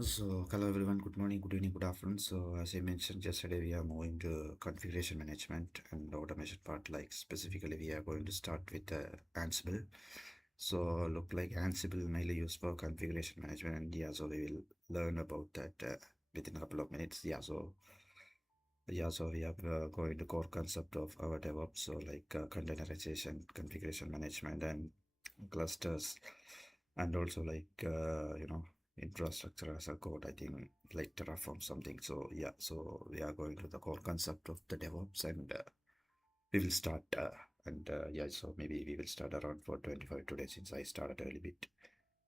So, hello everyone, good morning, good evening, good afternoon. So, as I mentioned yesterday, we are moving to configuration management and automation part. Like specifically, we are going to start with Ansible. So, look like Ansible mainly used for configuration management, and yeah, so we will learn about that within a couple of minutes. So we are going to core concept of our DevOps, so like containerization, configuration management, and clusters, and also like infrastructure as a code. I think like Terraform something. So yeah, so we are going to the core concept of the DevOps, and we will start. Yeah, so maybe we will start around 4:25 today since I started early bit.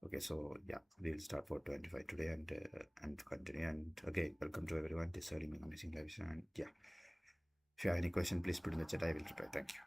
Okay, so yeah, we will start 4:25 today and continue. And again, welcome to everyone. This early amazing live session. And yeah, if you have any question, please put in the chat. I will reply. Thank you.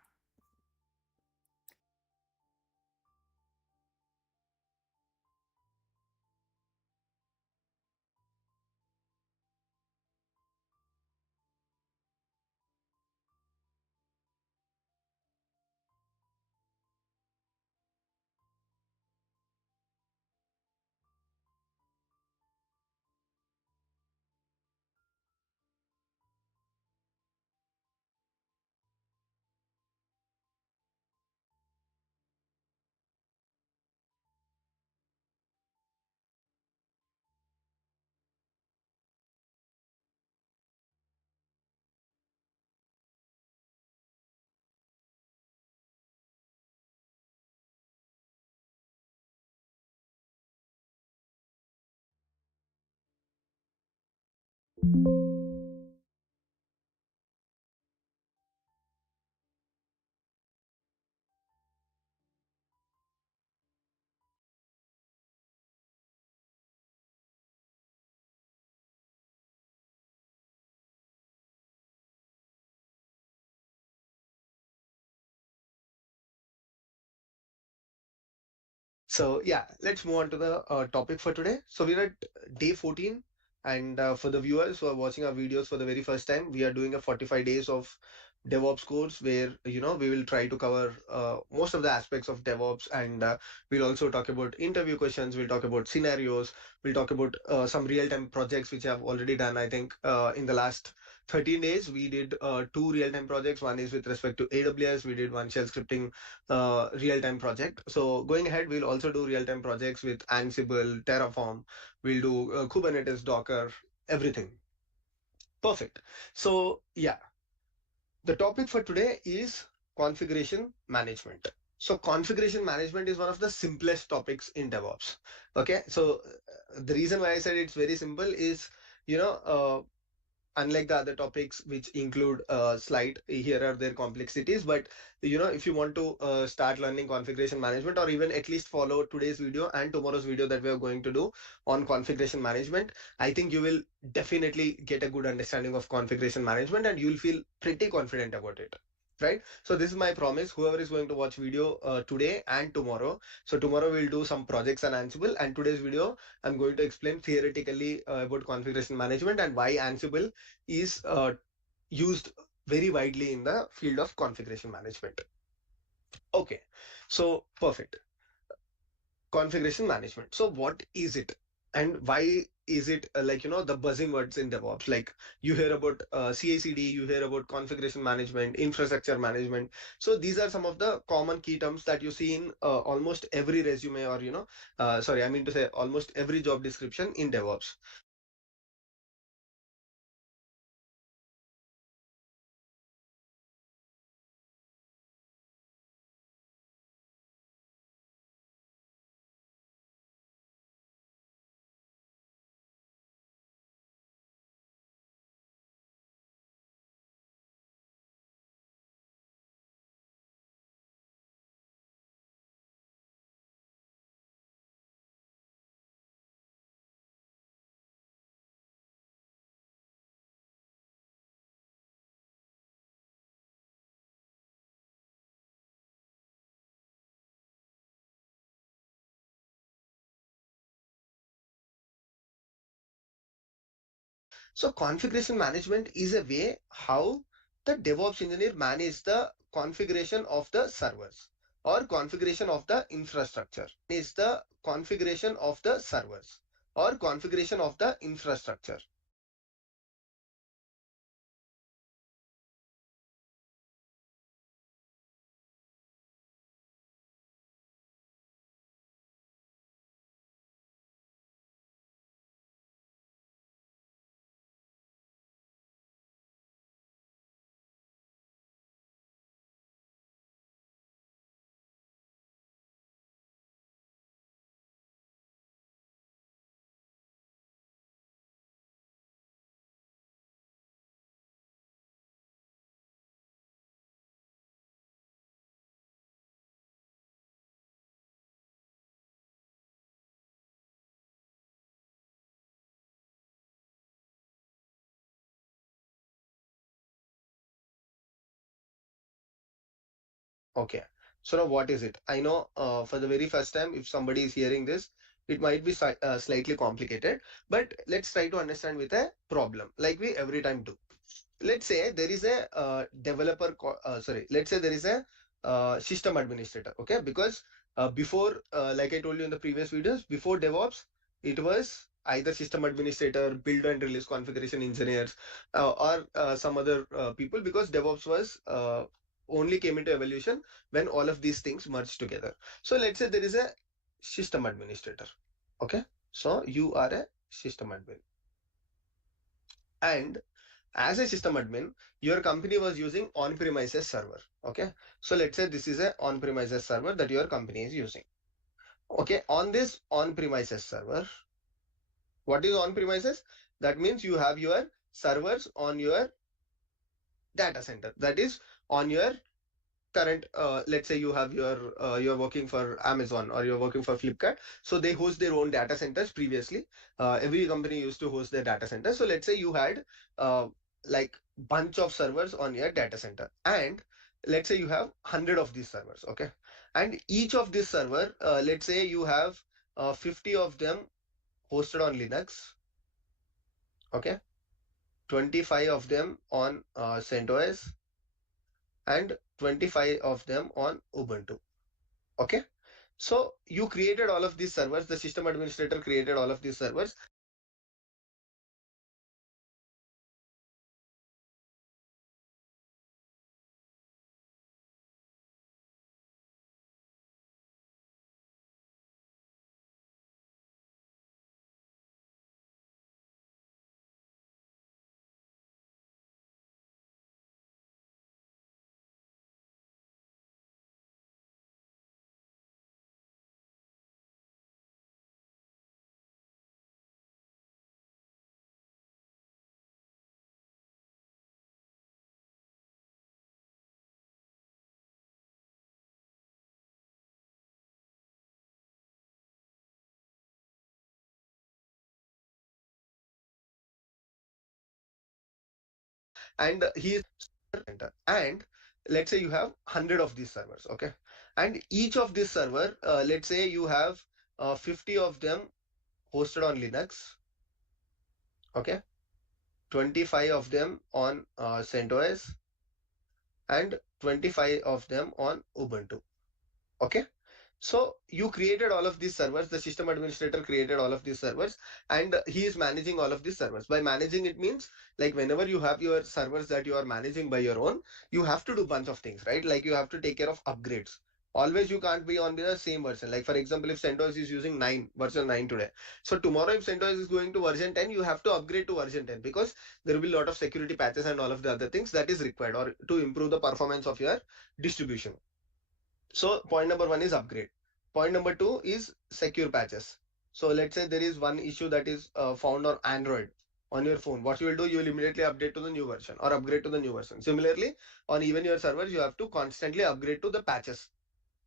So yeah, let's move on to the topic for today. So we're at day 14, and for the viewers who are watching our videos for the very first time, we are doing a 45 days of DevOps course where we will try to cover most of the aspects of DevOps, and we'll also talk about interview questions. We'll talk about scenarios. We'll talk about some real-time projects which I've already done. I think in the last 13 days we did two real-time projects. One is with respect to AWS. We did one shell scripting real-time project. So going ahead, we'll also do real-time projects with Ansible, Terraform. We'll do Kubernetes, Docker, everything. Perfect. So yeah, the topic for today is configuration management. So configuration management is one of the simplest topics in DevOps. Okay, so the reason why I said it's very simple is you know unlike the other topics which include slight here are their complexities, but if you want to start learning configuration management, or even at least follow today's video and tomorrow's video that we are going to do on configuration management, I think you will definitely get a good understanding of configuration management and you'll feel pretty confident about it, right? So this is my promise. Whoever is going to watch video today and tomorrow, so tomorrow we'll do some projects on Ansible, and today's video I'm going to explain theoretically about configuration management and why Ansible is used very widely in the field of configuration management. Okay, so perfect. Configuration management. So what is it, and why is it the buzzing words in DevOps? Like you hear about CI/CD, you hear about configuration management, infrastructure management. So these are some of the common key terms that you see in almost every resume, or sorry, I mean to say almost every job description in DevOps. So configuration management is a way how the DevOps engineer manage the configuration of the servers or configuration of the infrastructure. Is the configuration of the servers or configuration of the infrastructure. Okay. So now what is it? I know for the very first time, if somebody is hearing this, it might be slightly complicated, but let's try to understand with a problem like we every time do. Let's say there is a sorry, let's say there is a system administrator. Okay. Because before, like I told you in the previous videos, before DevOps, it was either system administrator, build and release configuration engineers, or some other people, because DevOps was only came into evolution when all of these things merged together. So let's say there is a system administrator. Okay. So you are a system admin. And as a system admin, your company was using on-premises server. Okay. So let's say this is a on-premises server that your company is using. Okay. On this on-premises server, what is on-premises? That means you have your servers on your data center. That is on your current, let's say you have your you're working for Amazon or you're working for Flipkart, so they host their own data centers. Previously every company used to host their data center. So let's say you had like bunch of servers on your data center, and let's say you have 100 of these servers. Okay. And each of this server, let's say you have 50 of them hosted on Linux. Okay. 25 of them on CentOS, and 25 of them on Ubuntu. Okay. So you created all of these servers, the system administrator created all of these servers. And he is center. And let's say you have 100 of these servers. Okay. And each of this server, let's say you have 50 of them hosted on Linux. Okay. 25 of them on CentOS, and 25 of them on Ubuntu. Okay. So you created all of these servers, the system administrator created all of these servers, and he is managing all of these servers. By managing, it means like whenever you have your servers that you are managing by your own, you have to do bunch of things, right? Like you have to take care of upgrades. Always you can't be on the same version. Like for example, if CentOS is using 9, version 9 today. So tomorrow if CentOS is going to version 10, you have to upgrade to version 10, because there will be a lot of security patches and all of the other things that is required or to improve the performance of your distribution. So point number one is upgrade. Point number two is secure patches. So let's say there is one issue that is found on Android on your phone. What you will do, you will immediately update to the new version or upgrade to the new version. Similarly, on even your servers, you have to constantly upgrade to the patches.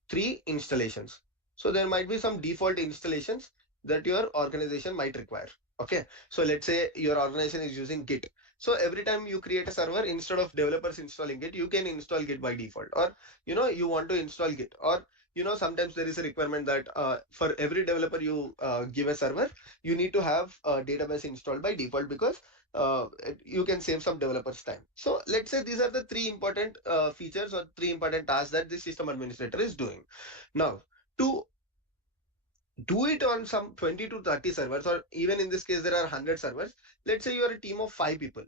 Three, installations. So there might be some default installations that your organization might require. Okay. So let's say your organization is using Git. So every time you create a server, instead of developers installing Git, you can install Git by default. Or you want to install Git, or sometimes there is a requirement that for every developer you give a server, you need to have a database installed by default, because you can save some developers time. So let's say these are the three important features or three important tasks that the system administrator is doing. Now, to do it on some 20 to 30 servers, or even in this case there are 100 servers. Let's say you are a team of 5 people.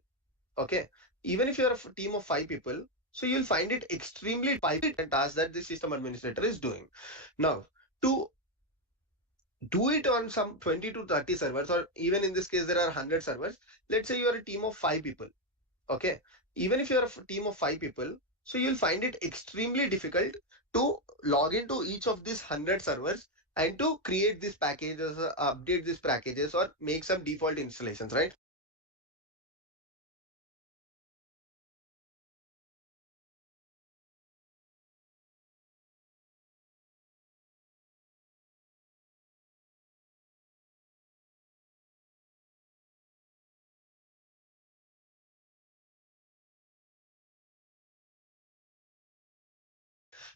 Okay, even if you're a team of 5 people, so you'll find it extremely task that the system administrator is doing. Now, to do it on some 20 to 30 servers, or even in this case there are 100 servers. Let's say you're a team of 5 people. Okay, even if you're a team of 5 people, so you'll find it extremely difficult to log into each of these 100 servers and to create these packages, update these packages, or make some default installations, right?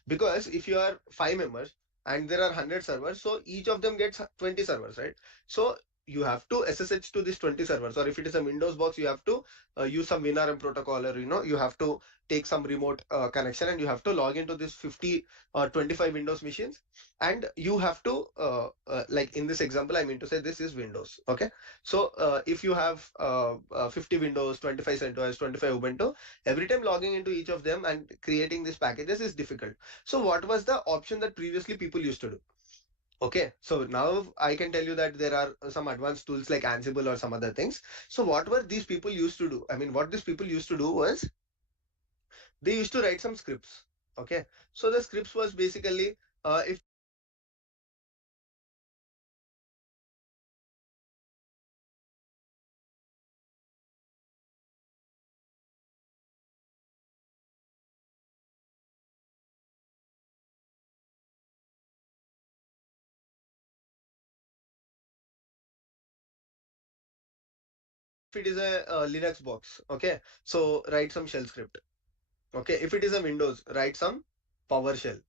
Because if you are 5 members and there are 100 servers, so each of them gets 20 servers, right? So you have to SSH to this 20 servers, or if it is a Windows box, you have to use some WinRM protocol, or you have to take some remote connection, and you have to log into this 50 or 25 Windows machines, and you have to like in this example, I mean to say this is Windows. Okay, so if you have 50 Windows, 25 CentOS, 25 Ubuntu, every time logging into each of them and creating these packages is difficult. So what was the option that previously people used to do? Okay, so now I can tell you that there are some advanced tools like Ansible or some other things. So what were these people used to do? I mean, what these people used to do was they used to write some scripts. Okay, so the scripts was basically if it is a Linux box, okay, so write some shell script. Okay, if it is a Windows, write some PowerShell.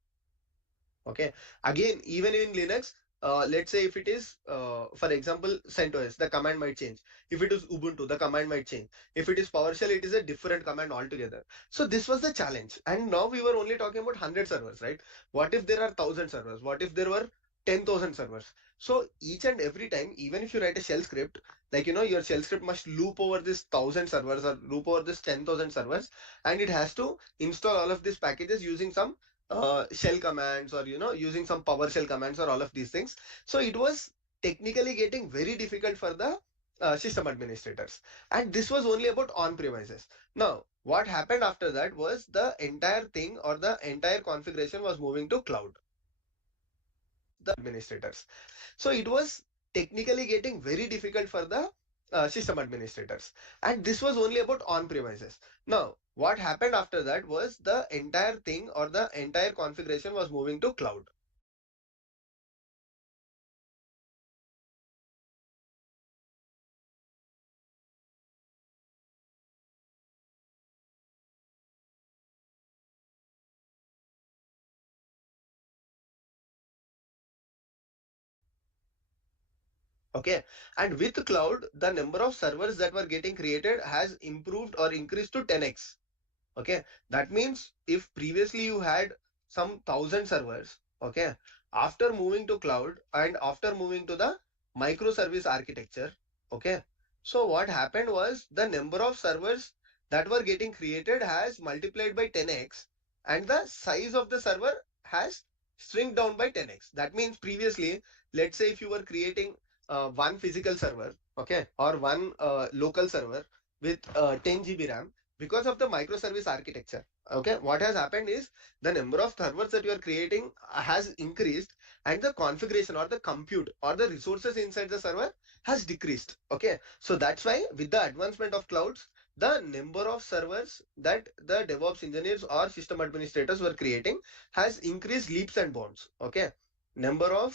Okay, again, even in Linux, let's say if it is, for example, CentOS, the command might change. If it is Ubuntu, the command might change. If it is PowerShell, it is a different command altogether. So this was the challenge. And now we were only talking about 100 servers, right? What if there are 1,000 servers? What if there were 10,000 servers? So each and every time, even if you write a shell script, like, your shell script must loop over this 1,000 servers or loop over this 10,000 servers, and it has to install all of these packages using some shell commands, or using some PowerShell commands, or all of these things. So it was technically getting very difficult for the system administrators, and this was only about on premises. Now what happened after that was the entire thing, or the entire configuration was moving to cloud, the administrators. So it was technically getting very difficult for the system administrators, and this was only about on premises. Now what happened after that was the entire thing, or the entire configuration was moving to cloud. Okay, and with cloud, the number of servers that were getting created has improved or increased to 10x. Okay, that means if previously you had some 1,000 servers, okay, after moving to cloud and after moving to the microservice architecture, okay, so what happened was the number of servers that were getting created has multiplied by 10x, and the size of the server has shrink down by 10x. That means previously, let's say if you were creating one physical server, okay, or one local server with 10 GB RAM, because of the microservice architecture, okay, what has happened is the number of servers that you are creating has increased, and the configuration, or the compute, or the resources inside the server has decreased. Okay, so that's why with the advancement of clouds, the number of servers that the DevOps engineers or system administrators were creating has increased leaps and bounds. Okay, number of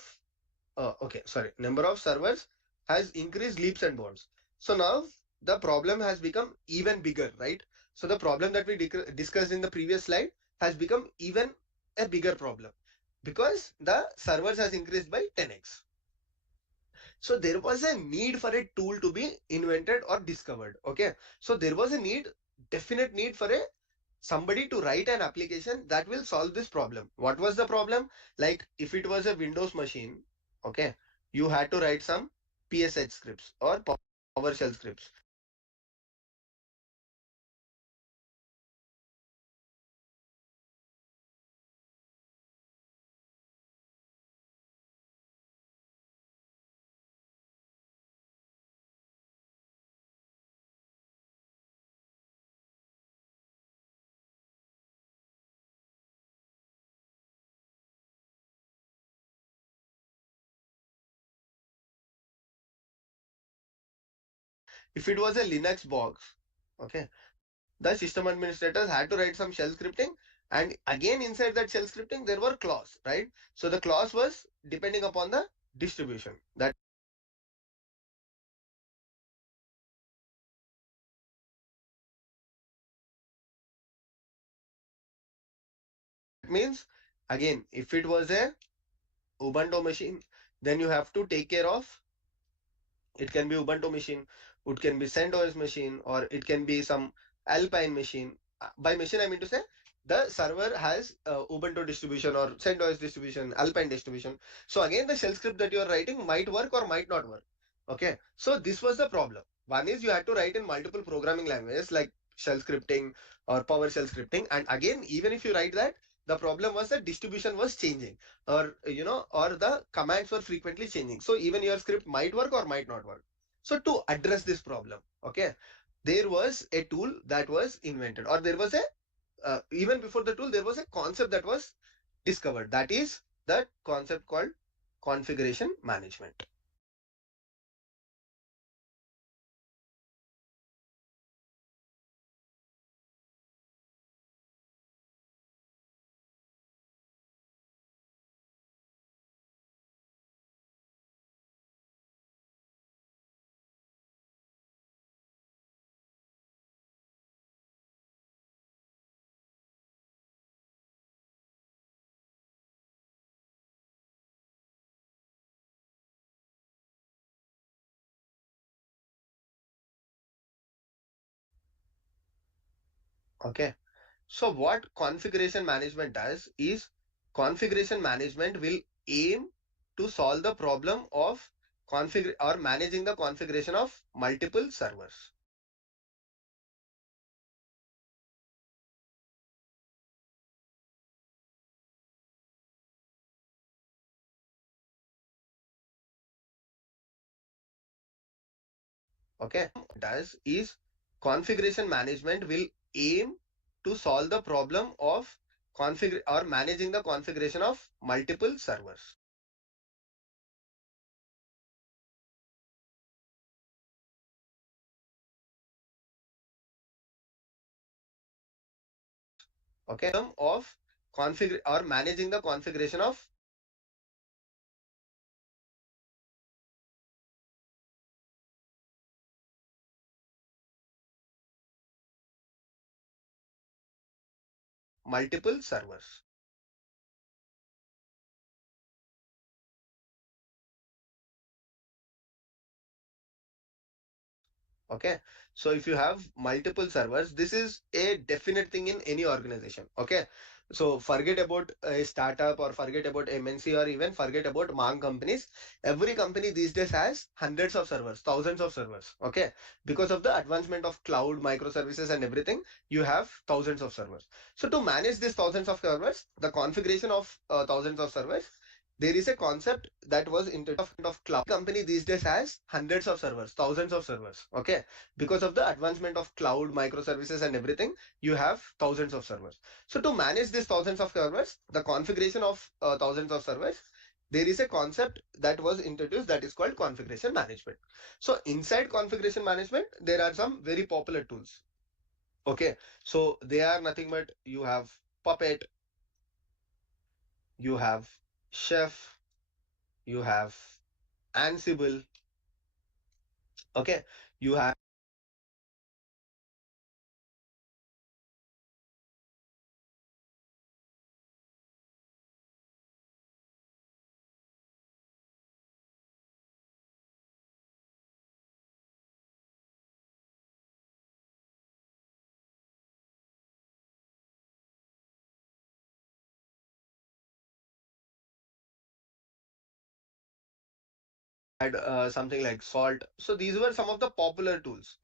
number of servers has increased leaps and bounds. So now the problem has become even bigger, right? So the problem that we discussed in the previous slide has become even a bigger problem, because the servers has increased by 10x. So there was a need for a tool to be invented or discovered. Okay. So there was a need, definite need for a somebody to write an application that will solve this problem. What was the problem? Like if it was a Windows machine, okay, you had to write some PSH scripts or PowerShell scripts. If it was a Linux box, okay, the system administrators had to write some shell scripting, and again inside that shell scripting there were clause, right? So the clause was depending upon the distribution. That means, again, if it was a Ubuntu machine, then you have to take care of, it can be Ubuntu machine, it can be CentOS machine, or it can be some Alpine machine. By machine, I mean to say the server has Ubuntu distribution or CentOS distribution, Alpine distribution. So again, the shell script that you are writing might work or might not work. Okay. So this was the problem. One is you had to write in multiple programming languages like shell scripting or PowerShell scripting. And again, even if you write that, the problem was that distribution was changing, or or the commands were frequently changing, so even your script might work or might not work. So to address this problem, okay, there was a tool that was invented, or there was a even before the tool there was a concept that was discovered, that is that concept called configuration management. Okay, so what configuration management does is, configuration management will aim to solve the problem of configure or managing the configuration of multiple servers. Okay, does is, configuration management will aim to solve the problem of configure or managing the configuration of multiple servers. Okay, of configure or managing the configuration of multiple servers. Okay, so if you have multiple servers, this is a definite thing in any organization. Okay, so forget about a startup or forget about MNC or even forget about mang companies. Every company these days has hundreds of servers, thousands of servers. Okay, because of the advancement of cloud microservices and everything, you have thousands of servers. So to manage these thousands of servers, the configuration of thousands of servers, there is a concept that was introduced of cloud company these days has hundreds of servers, thousands of servers. Okay, because of the advancement of cloud microservices and everything, you have thousands of servers. So to manage these thousands of servers, the configuration of thousands of servers, there is a concept that was introduced that is called configuration management. So inside configuration management, there are some very popular tools. Okay, so they are nothing but, you have Puppet, you have Chef, you have Ansible. Okay, you have had something like Salt. So these were some of the popular tools.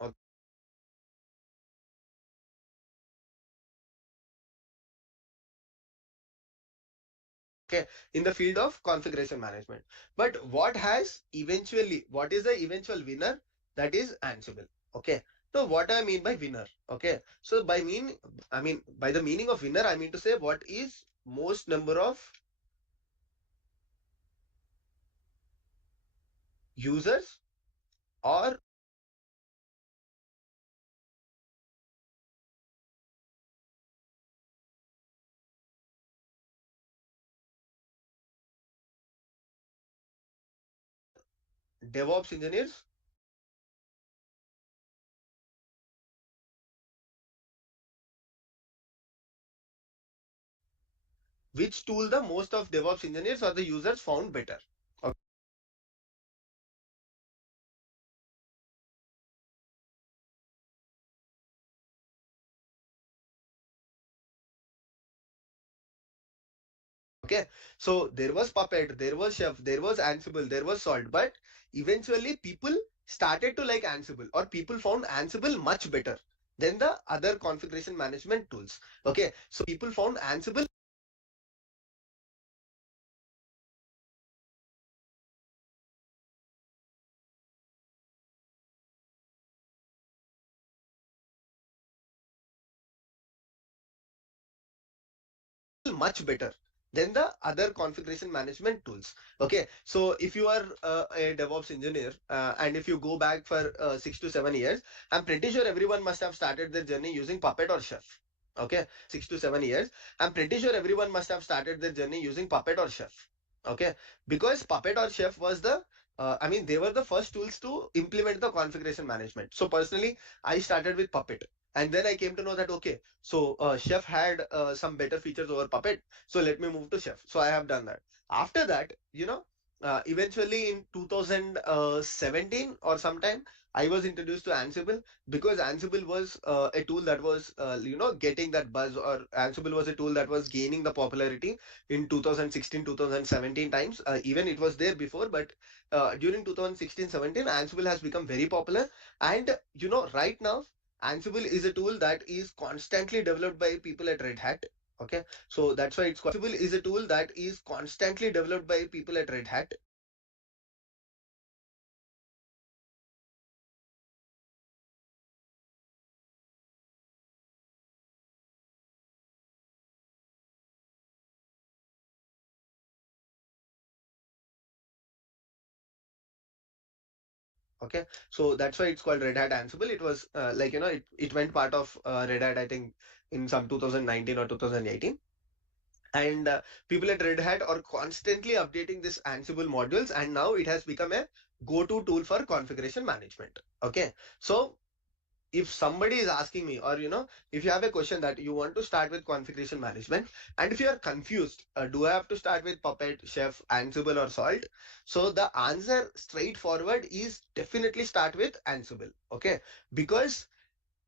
Okay, in the field of configuration management. But what is the eventual winner? That is Ansible. Okay. So what I mean by winner? Okay. So by the meaning of winner, I mean to say what is most number of users or DevOps engineers, which tool the most of DevOps engineers or the users found better. Okay, so there was Puppet, there was Chef, there was Ansible, there was Salt, but eventually people started to like Ansible, or people found Ansible much better than the other configuration management tools. Okay, so people found Ansible much better than the other configuration management tools. Okay, so if you are a DevOps engineer and if you go back for 6 to 7 years, I'm pretty sure everyone must have started their journey using Puppet or Chef. Okay, 6 to 7 years, I'm pretty sure everyone must have started their journey using Puppet or Chef. Okay, because Puppet or Chef was they were the first tools to implement the configuration management. So personally, I started with Puppet. And then I came to know that, okay, so Chef had some better features over Puppet. So let me move to Chef. So I have done that. After that, eventually in 2017 or sometime, I was introduced to Ansible because Ansible was a tool that was, getting that buzz, or Ansible was a tool that was gaining the popularity in 2016, 2017 times. Even it was there before, but during 2016-17, Ansible has become very popular. And, right now, Ansible is a tool that is constantly developed by people at Red Hat. Okay, so that's why it's Ansible is a tool that is constantly developed by people at Red Hat. Okay, so that's why it's called Red Hat Ansible. It was it went part of Red Hat, I think, in some 2019 or 2018. And people at Red Hat are constantly updating this Ansible modules, and now it has become a go-to tool for configuration management. Okay, so if somebody is asking me, or if you have a question that you want to start with configuration management, and if you are confused, do I have to start with Puppet, Chef, Ansible, or Salt? So the answer straightforward is definitely start with Ansible. Okay, because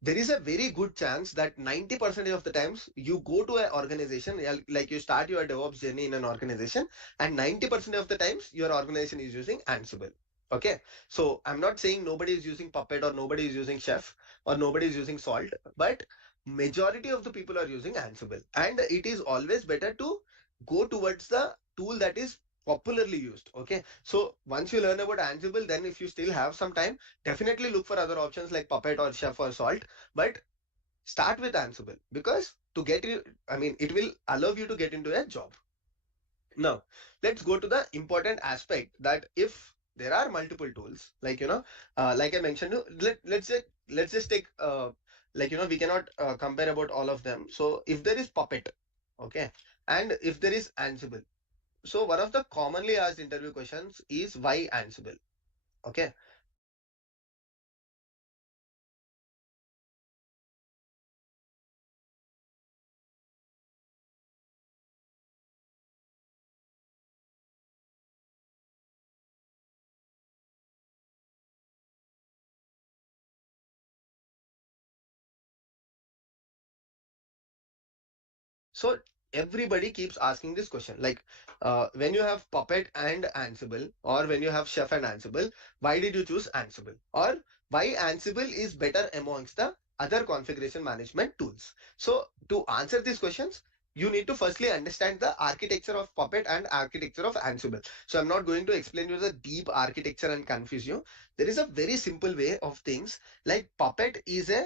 there is a very good chance that 90% of the times you go to an organization, like you start your DevOps journey in an organization, and 90% of the times your organization is using Ansible. Okay, so I'm not saying nobody is using Puppet or nobody is using Chef or nobody is using Salt, but majority of the people are using Ansible, and it is always better to go towards the tool that is popularly used. Okay, so once you learn about Ansible, then if you still have some time, definitely look for other options like Puppet or Chef or Salt, but start with Ansible because to get you, it will allow you to get into a job. Now, let's go to the important aspect that if there are multiple tools, like I mentioned, let's just take we cannot compare about all of them. So if there is Puppet, okay, and if there is Ansible, so one of the commonly asked interview questions is why Ansible? Okay, so Everybody keeps asking this question, like when you have Puppet and Ansible, or when you have Chef and Ansible, why did you choose Ansible, or why Ansible is better amongst the other configuration management tools? So to answer these questions, you need to firstly understand the architecture of Puppet and architecture of Ansible. So I'm not going to explain you the deep architecture and confuse you. There is a very simple way of things. Like Puppet is a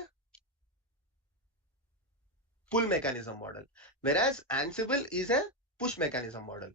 pull mechanism model, whereas Ansible is a push mechanism model.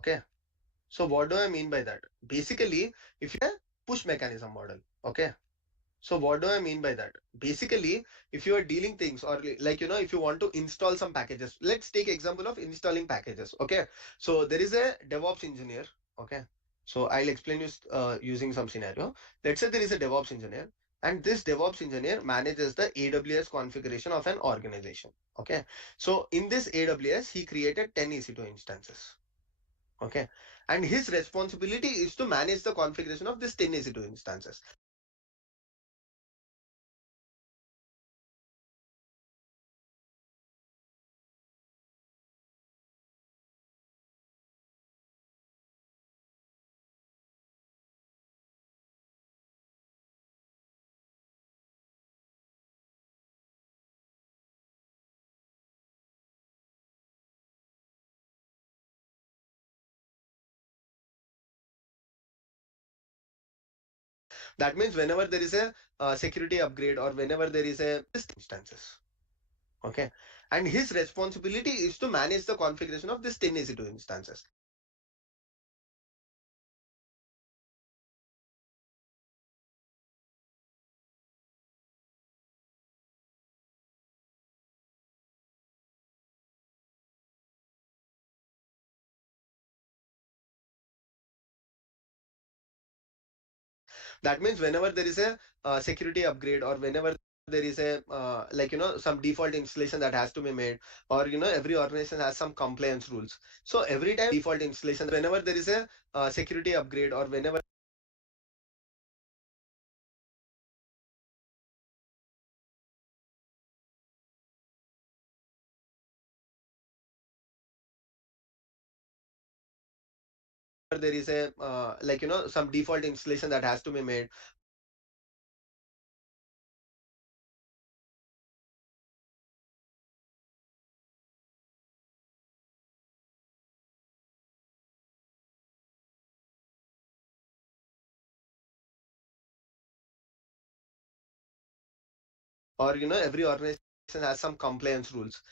Okay. So what do I mean by that? Basically, if you a push mechanism model, okay. So what do I mean by that? Basically, if you are dealing things, or like if you want to install some packages, let's take example of installing packages. Okay. So there is a DevOps engineer. Okay. So I'll explain you using some scenario. Let's say there is a DevOps engineer, and this DevOps engineer manages the AWS configuration of an organization. Okay. So in this AWS, he created 10 EC2 instances. Okay. And his responsibility is to manage the configuration of this 10 EC2 instances. That means whenever there is a security upgrade, or whenever there is a instances. Okay. And his responsibility is to manage the configuration of this 10 EC2 instances. That means whenever there is a security upgrade, or whenever there is a some default installation that has to be made, or every organization has some compliance rules. So every time default installation, whenever there is a security upgrade, or whenever there is a some default installation that has to be made. Or every organization has some compliance rules.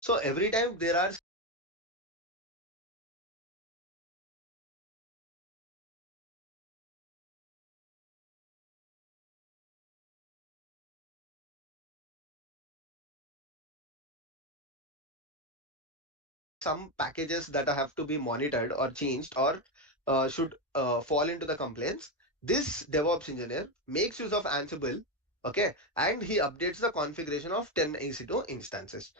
So every time there are some packages that have to be monitored or changed, or should fall into the complaints, this DevOps engineer makes use of Ansible, okay, and he updates the configuration of 10 EC2 instances.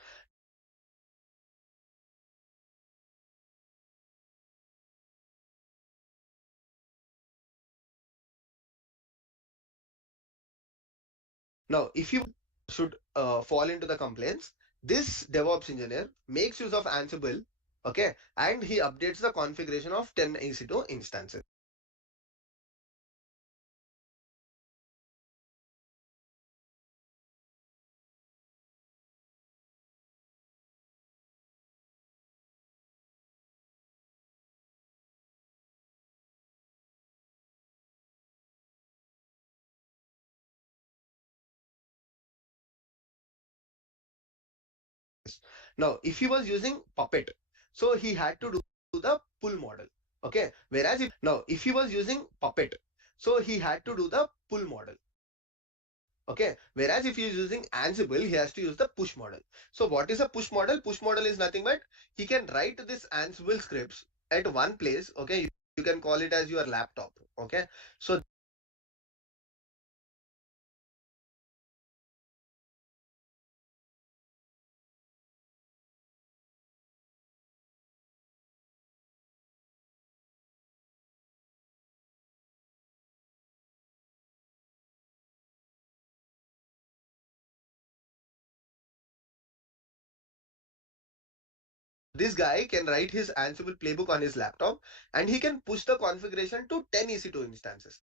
Now, if you should fall into the complaints, this DevOps engineer makes use of Ansible, okay, and he updates the configuration of 10 EC2 instances. Now, if he was using Puppet, so he had to do pull model. Okay, whereas if he was using Puppet, so he had to do the pull model. Okay, whereas if he is using Ansible, he has to use the push model. So what is a push model? Push model is nothing but he can write this Ansible scripts at one place. Okay, you can call it as your laptop. Okay, so this guy can write his Ansible playbook on his laptop and he can push the configuration to 10 EC2 instances.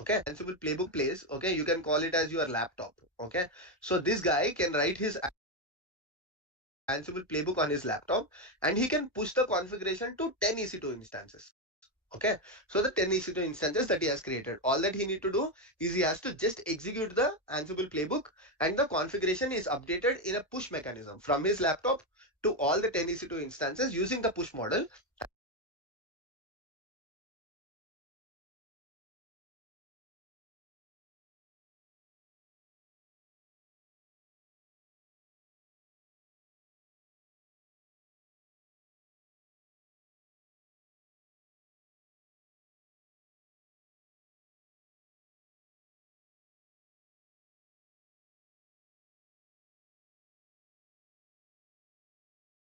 Okay, Ansible playbook plays. Okay, you can call it as your laptop. Okay, so this guy can write his Ansible playbook on his laptop and he can push the configuration to 10 EC2 instances. Okay, so the 10 EC2 instances that he has created, all that he need to do is he has to just execute the Ansible playbook and the configuration is updated in a push mechanism from his laptop to all the 10 EC2 instances using the push model.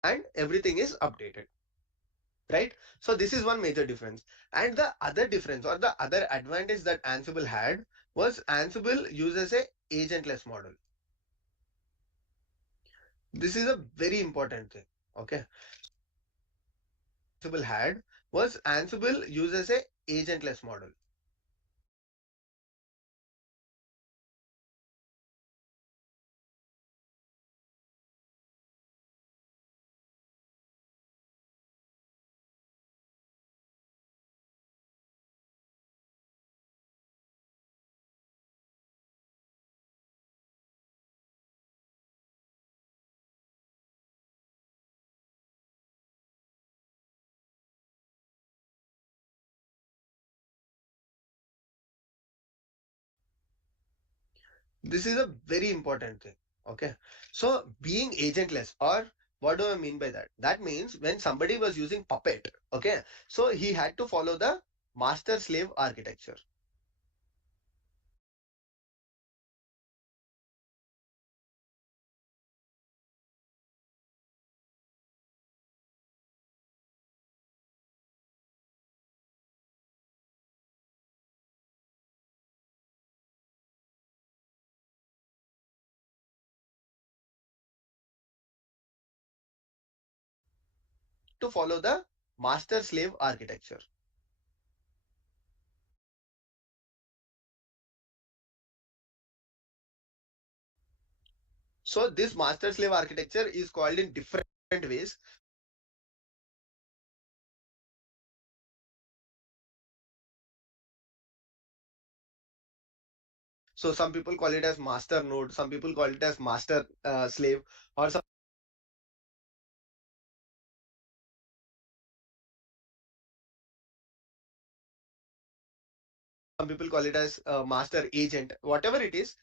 And everything is updated, right? So this is one major difference. And the other difference or the other advantage that Ansible had was Ansible uses a agentless model. This is a very important thing. Okay, Ansible had was Ansible uses a agentless model. This is a very important thing. Okay, so being agentless, or what do I mean by that? That means when somebody was using Puppet, okay, so he had to follow the master slave architecture. To follow the master slave architecture. So this master slave architecture is called in different ways. So some people call it as master node, some people call it as master slave, or some people call it as master agent. Whatever it is,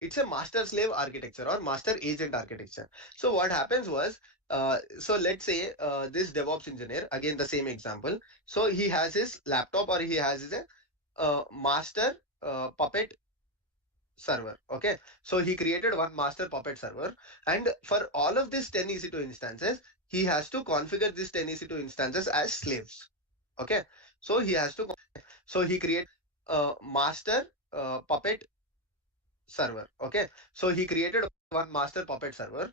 it's a master slave architecture or master agent architecture. So what happens was, so let's say this DevOps engineer, again the same example. So he has his laptop or he has his master Puppet server. Okay, so he created one master Puppet server, and for all of these 10 EC2 instances, he has to configure this 10EC2 instances as slaves. Okay, so he has to, so he created a master puppet server. Okay, so he created one master puppet server.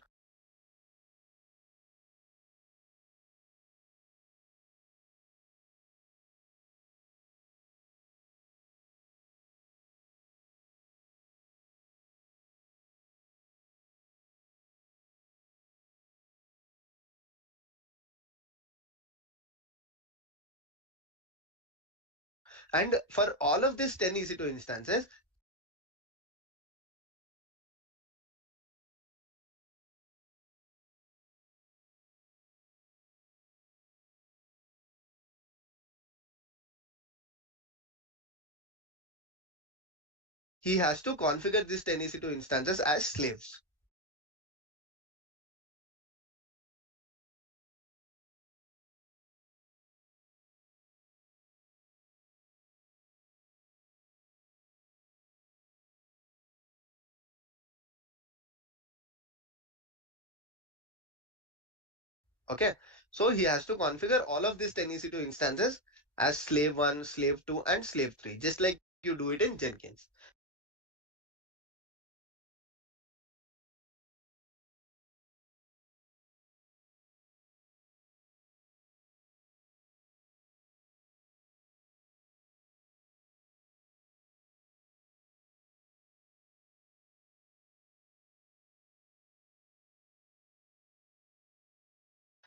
And for all of these 10EC2 instances, he has to configure these 10EC2 instances as slaves. Okay, so he has to configure all of these 10EC2 instances as slave 1, slave 2, and slave 3, just like you do it in Jenkins.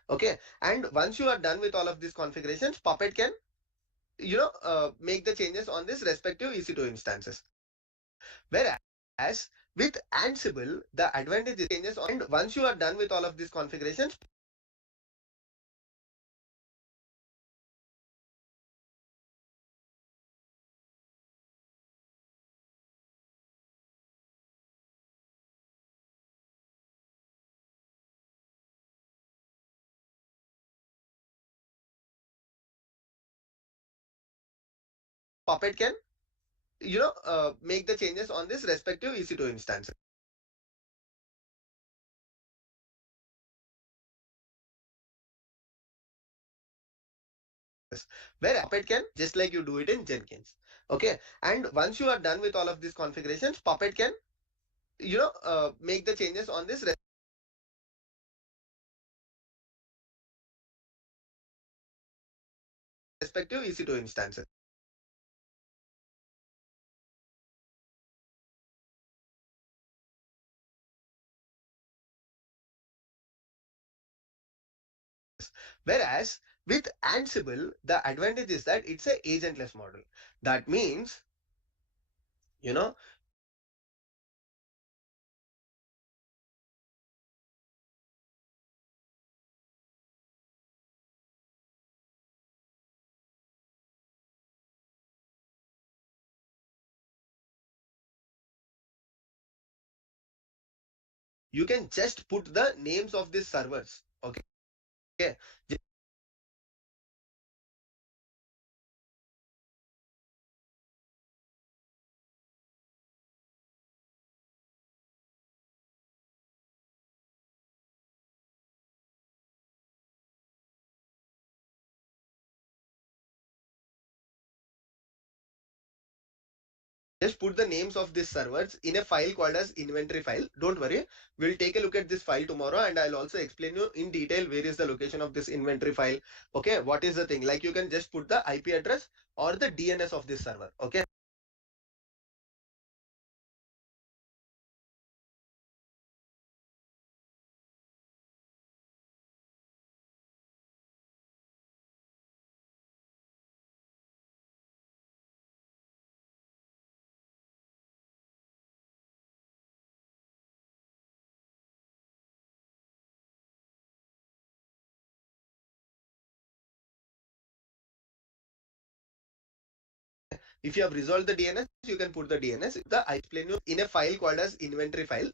Okay, and once you are done with all of these configurations, Puppet can, make the changes on this respective EC2 instances. Whereas with Ansible, the advantage is changes on, and once you are done with all of these configurations, Puppet can, make the changes on this respective EC2 instances. Where Puppet can, just like you do it in Jenkins. Okay, and once you are done with all of these configurations, Puppet can, make the changes on this respective EC2 instances. Whereas with Ansible, the advantage is that it's a agentless model. That means, you know, you can just put the names of these servers. Okay. Just put the names of these servers in a file called as inventory file. Don't worry, we'll take a look at this file tomorrow and I'll also explain you in detail where is the location of this inventory file. Okay, what is the thing? Like you can just put the IP address or the DNS of this server. Okay. If you have resolved the DNS, you can put the DNS. The I explain you in a file called as inventory file.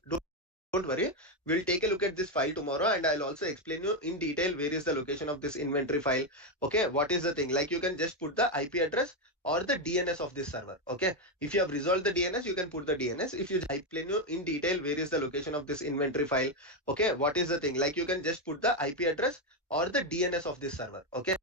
don't worry, we'll take a look at this file tomorrow and I'll also explain you in detail where is the location of this inventory file. Okay, what is the thing? Like you can just put the IP address or the DNS of this server. Okay, if you have resolved the DNS, you can put the DNS. If you explain you in detail where is the location of this inventory file. Okay, what is the thing? Like you can just put the IP address or the DNS of this server. Okay,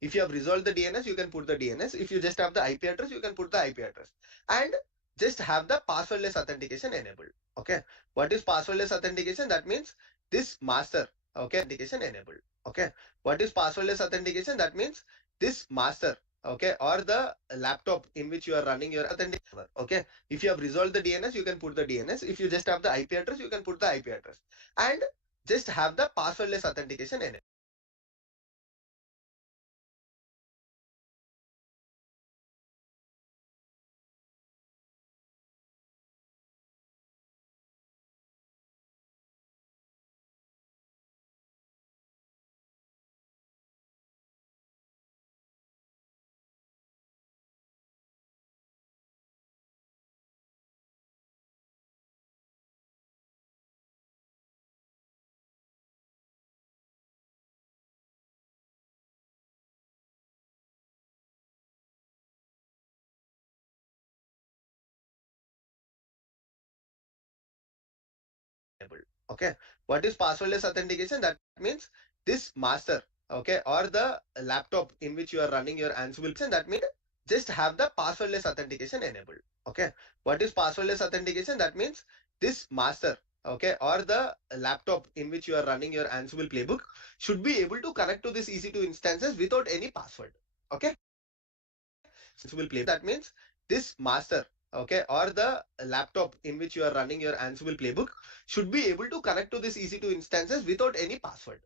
if you have resolved the DNS, you can put the DNS. If you just have the IP address, you can put the IP address. And just have the passwordless authentication enabled. Okay. What is passwordless authentication? That means this master, okay, authentication enabled. Okay. What is passwordless authentication? That means this master, okay, or the laptop in which you are running your authentication. Okay. If you have resolved the DNS, you can put the DNS. If you just have the IP address, you can put the IP address. And just have the passwordless authentication enabled. Okay. What is passwordless authentication? That means this master, okay, or the laptop in which you are running your Ansible. That means just have the passwordless authentication enabled. Okay. What is passwordless authentication? That means this master, okay, or the laptop in which you are running your Ansible playbook should be able to connect to this EC2 instances without any password. Okay. Ansible playbook. That means this master, okay, or the laptop in which you are running your Ansible playbook should be able to connect to this EC2 instances without any password.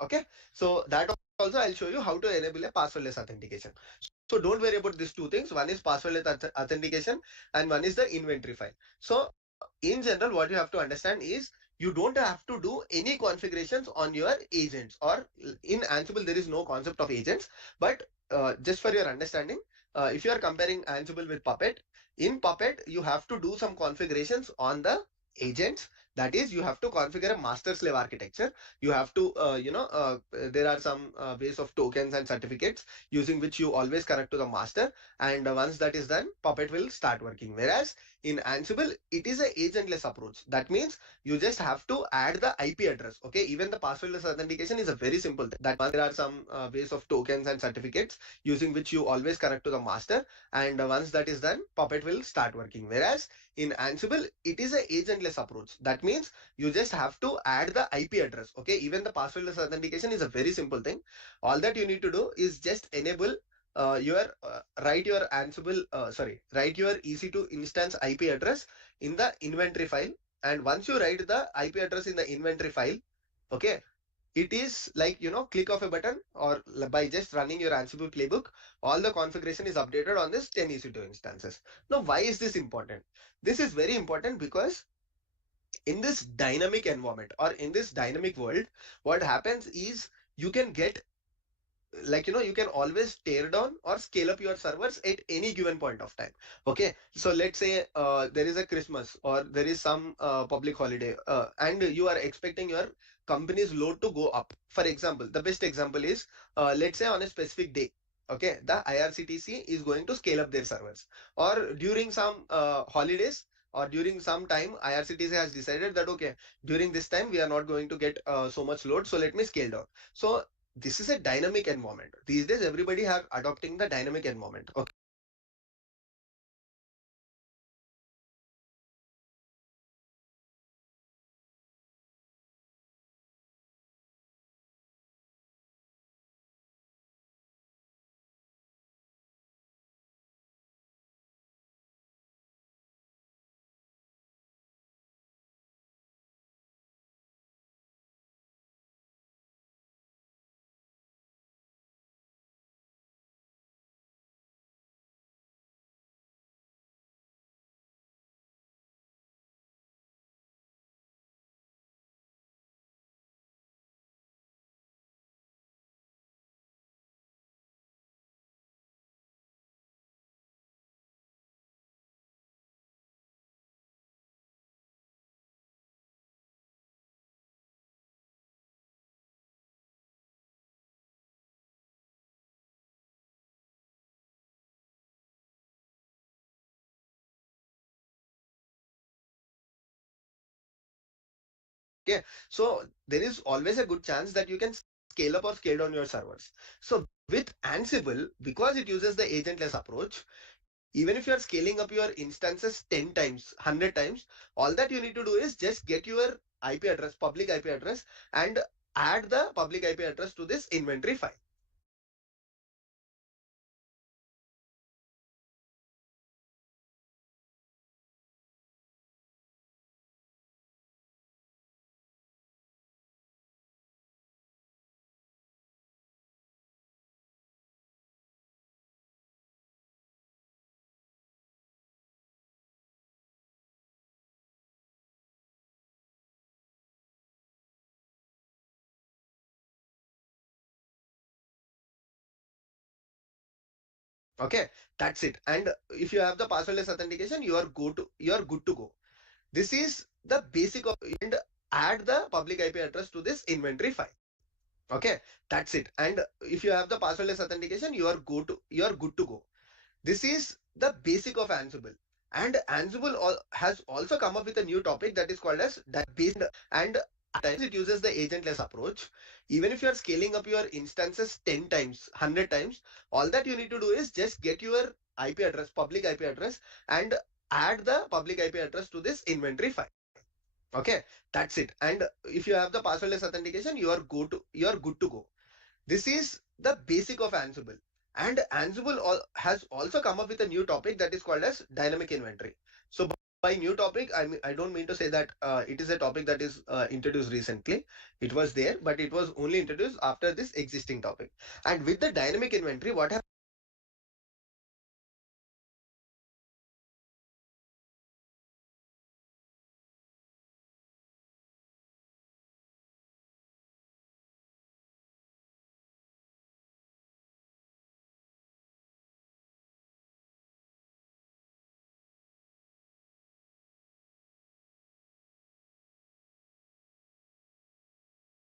Okay, so that also I'll show you how to enable a passwordless authentication. So don't worry about these two things. One is passwordless authentication and one is the inventory file. So in general, what you have to understand is you don't have to do any configurations on your agents, or in Ansible there is no concept of agents. But just for your understanding, if you are comparing Ansible with Puppet, in Puppet you have to do some configurations on the agents. That is, you have to configure a master slave architecture. You have to there are some ways of tokens and certificates using which you always connect to the master, and once that is done, Puppet will start working. Whereas in Ansible, it is a agentless approach. That means you just have to add the IP address. Okay, even the passwordless authentication is a very simple thing. That there are some ways of tokens and certificates using which you always connect to the master, and once that is done, Puppet will start working. Whereas in Ansible, it is a agentless approach. That means you just have to add the IP address. Okay, even the passwordless authentication is a very simple thing. All that you need to do is just enable your write your Ansible write your EC2 instance IP address in the inventory file. And once you write the IP address in the inventory file, okay, it is like, click of a button, or by just running your Ansible playbook, all the configuration is updated on this 10 EC2 instances. Now, why is this important? This is very important because in this dynamic environment, or in this dynamic world, what happens is you can get, like, you can always tear down or scale up your servers at any given point of time. Okay, so let's say there is a Christmas, or there is some public holiday, and you are expecting your company's load to go up. For example, the best example is, let's say on a specific day, okay, the IRCTC is going to scale up their servers, or during some holidays, or during some time IRCTC has decided that, okay, during this time we are not going to get so much load, so let me scale down. So this is a dynamic environment. These days, everybody are adopting the dynamic environment. Okay. Okay, so there is always a good chance that you can scale up or scale down your servers. So with Ansible, because it uses the agentless approach, even if you are scaling up your instances 10 times, 100 times, all that you need to do is just get your IP address, public IP address, and add the public IP address to this inventory file. Okay, that's it. And if you have the passwordless authentication, you are good to go. This is the basic of and add the public IP address to this inventory file. Okay, that's it. And if you have the passwordless authentication, you are good to go. This is the basic of Ansible. And Ansible has also come up with a new topic that is called as based, and at times it uses the agentless approach. Even if you are scaling up your instances 10 times, 100 times, all that you need to do is just get your IP address, public IP address, and add the public IP address to this inventory file. Okay, that's it. And if you have the passwordless authentication, you are good to go. This is the basic of Ansible. And Ansible has also come up with a new topic that is called as dynamic inventory. So by new topic, I don't mean to say that it is a topic that is introduced recently. It was there, but it was only introduced after this existing topic. And with the dynamic inventory, what has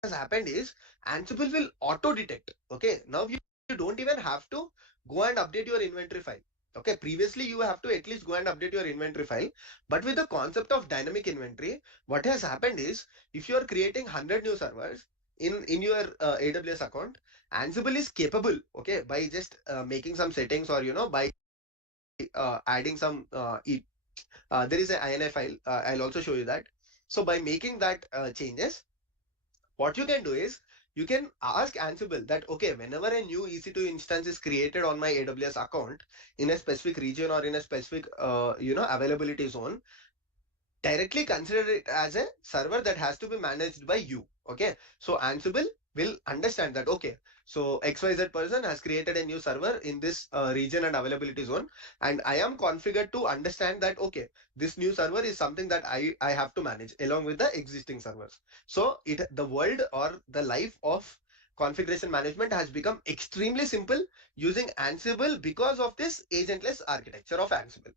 happened is Ansible will auto detect. Okay, now you don't even have to go and update your inventory file. Okay, previously you have to at least go and update your inventory file. But with the concept of dynamic inventory, what has happened is if you are creating 100 new servers in your AWS account, Ansible is capable, okay, by just making some settings or by adding some there is an INI file. I'll also show you that. So by making that changes, what you can do is you can ask Ansible that, okay, whenever a new EC2 instance is created on my AWS account in a specific region or in a specific, availability zone, directly consider it as a server that has to be managed by you. Okay, so Ansible will understand that, okay, so XYZ person has created a new server in this region and availability zone, and I am configured to understand that, okay, this new server is something that I have to manage along with the existing servers. So the world or the life of configuration management has become extremely simple using Ansible because of this agentless architecture of Ansible.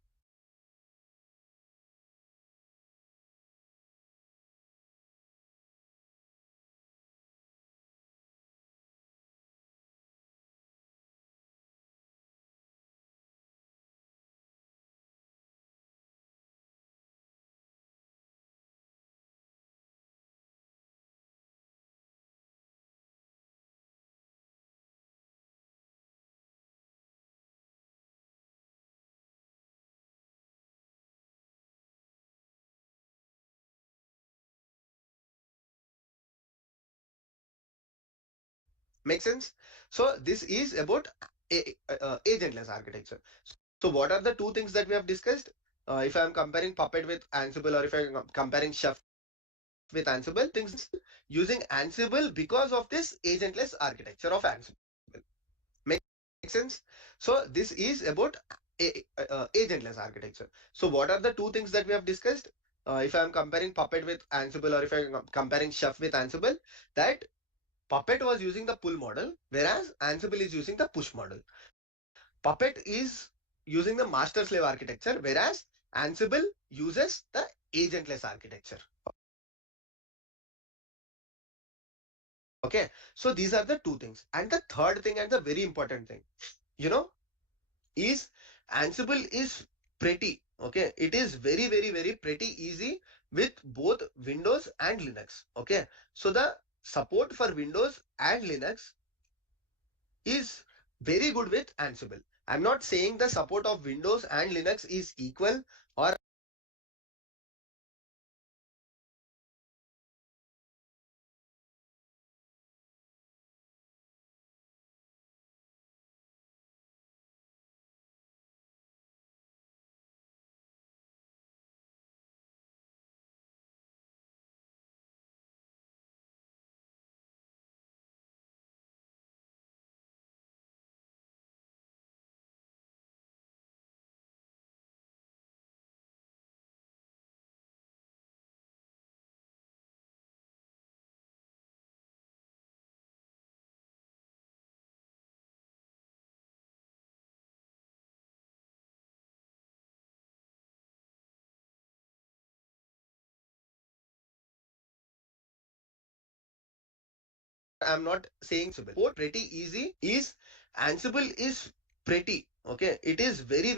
Make sense? So this is about agentless architecture. So what are the two things that we have discussed? If I am comparing Puppet with Ansible, or if I am comparing Chef with Ansible, things using Ansible because of this agentless architecture of Ansible. Make sense? So this is about agentless architecture. So what are the two things that we have discussed? If I am comparing Puppet with Ansible, or if I am comparing Chef with Ansible, that Puppet was using the pull model, whereas Ansible is using the push model. Puppet is using the master slave architecture, whereas Ansible uses the agentless architecture. Okay, so these are the two things. And the third thing, and the very important thing, you know, is Ansible is pretty, okay, it is very, very, very pretty easy with both Windows and Linux. Okay, so the support for Windows and Linux is very good with Ansible. I'm not saying the support of Windows and Linux is equal, or I'm not saying support pretty easy is Ansible is pretty okay. It is very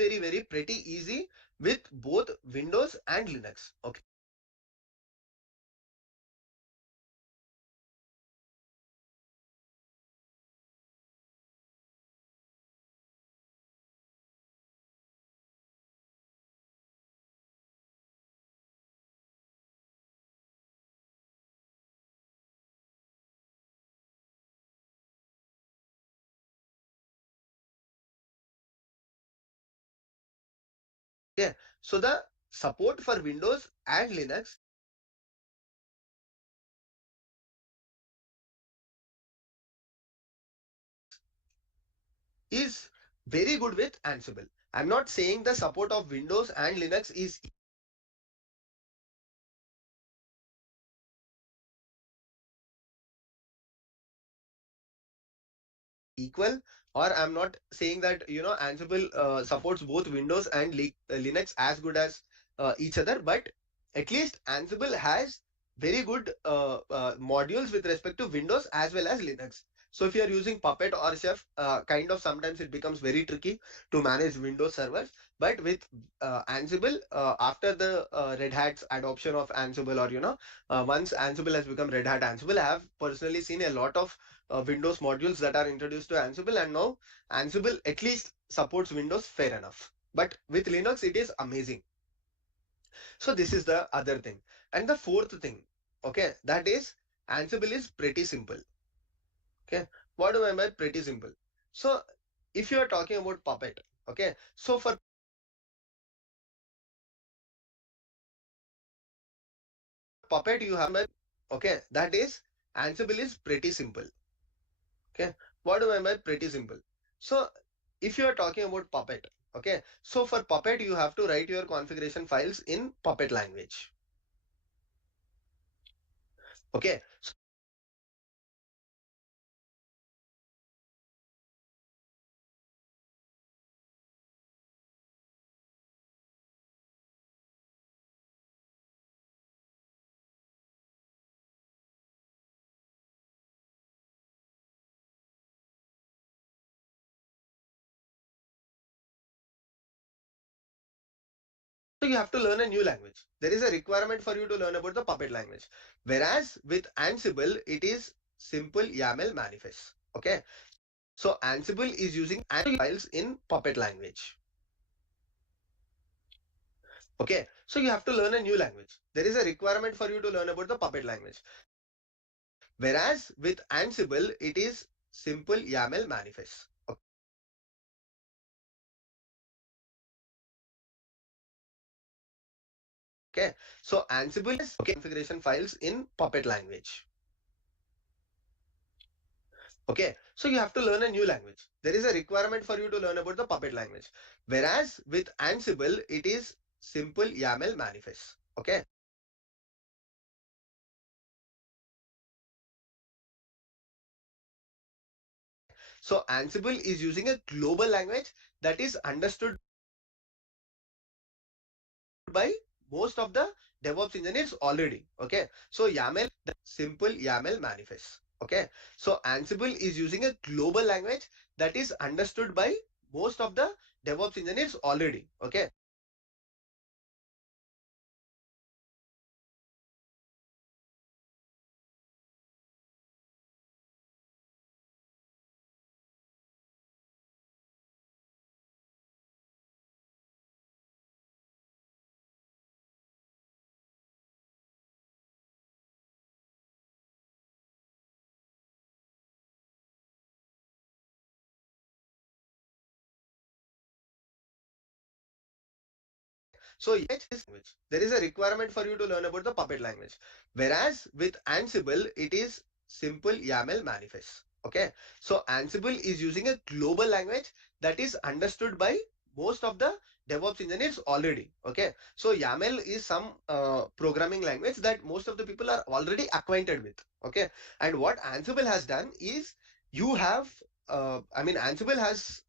pretty easy with both Windows and Linux. Okay. Yeah. So the support for Windows and Linux is very good with Ansible. I'm not saying the support of Windows and Linux is equal, or I'm not saying that Ansible supports both Windows and Linux as good as each other, but at least Ansible has very good modules with respect to Windows as well as Linux. So if you are using Puppet or Chef, kind of sometimes it becomes very tricky to manage Windows servers. But with Ansible, after the Red Hat's adoption of Ansible, or once Ansible has become Red Hat Ansible, I have personally seen a lot of Windows modules that are introduced to Ansible, and now Ansible at least supports Windows fair enough. But with Linux, it is amazing. So this is the other thing. And the fourth thing, okay, that is Ansible is pretty simple. Okay, what do I mean by pretty simple? So if you are talking about Puppet, okay, so for Puppet you have, okay, that is Ansible is pretty simple. Okay, what do I mean by pretty simple? So if you are talking about Puppet, okay, so for Puppet you have to write your configuration files in Puppet language. Okay, so you have to learn a new language. There is a requirement for you to learn about the Puppet language. Whereas with Ansible, it is simple YAML manifest. Okay, so Ansible is using Ansible files in Puppet language. Okay, so you have to learn a new language. There is a requirement for you to learn about the Puppet language. Whereas with Ansible, it is simple YAML manifest. Okay, so Ansible is configuration files in Puppet language. Okay, so you have to learn a new language. There is a requirement for you to learn about the Puppet language. Whereas with Ansible, it is simple YAML manifest. Okay, so Ansible is using a global language that is understood by most of the DevOps engineers already. Okay, so YAML, simple YAML manifest. Okay, so Ansible is using a global language that is understood by most of the DevOps engineers already. Okay, So language. There is a requirement for you to learn about the Puppet language. Whereas with Ansible, it is simple YAML manifest. Okay. So Ansible is using a global language that is understood by most of the DevOps engineers already. Okay. So YAML is some programming language that most of the people are already acquainted with. Okay. And what Ansible has done is you have, Ansible has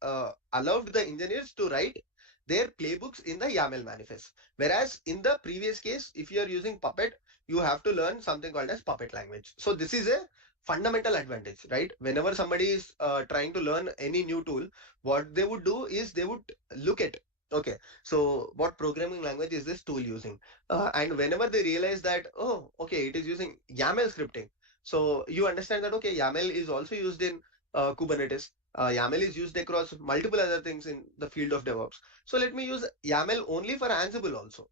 allowed the engineers to write their playbooks in the YAML manifest. Whereas in the previous case, if you are using Puppet, you have to learn something called as Puppet language. So this is a fundamental advantage, right? Whenever somebody is trying to learn any new tool, what they would do is they would look at, okay, so what programming language is this tool using? And whenever they realize that, oh, okay, it is using YAML scripting. So you understand that, okay, YAML is also used in Kubernetes. YAML is used across multiple other things in the field of DevOps. So let me use YAML only for Ansible also.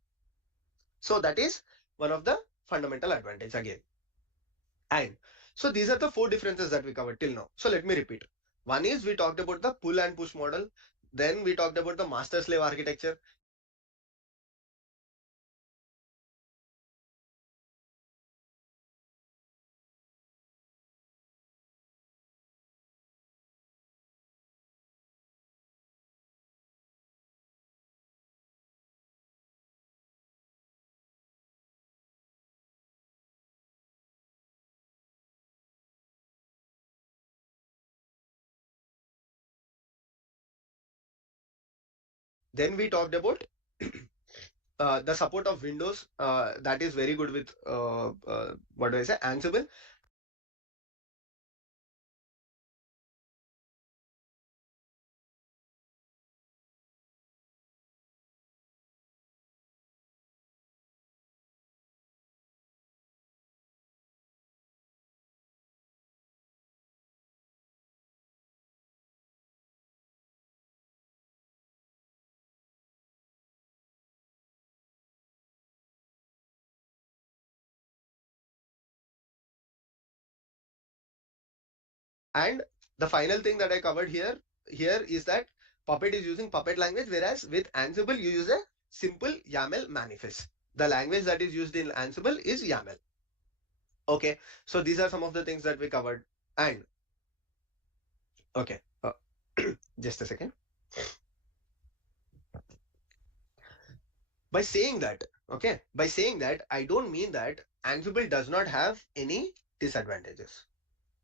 So that is one of the fundamental advantage again. And so these are the four differences that we covered till now. So let me repeat. One is we talked about the pull and push model. Then we talked about the master slave architecture. Then we talked about the support of Windows. That is very good with what do I say, Ansible. And the final thing that I covered here is that Puppet is using Puppet language, whereas with Ansible you use a simple YAML manifest. The language that is used in Ansible is YAML. Okay, so these are some of the things that we covered. And okay, just a second. By saying that, okay, by saying that, I don't mean that Ansible does not have any disadvantages.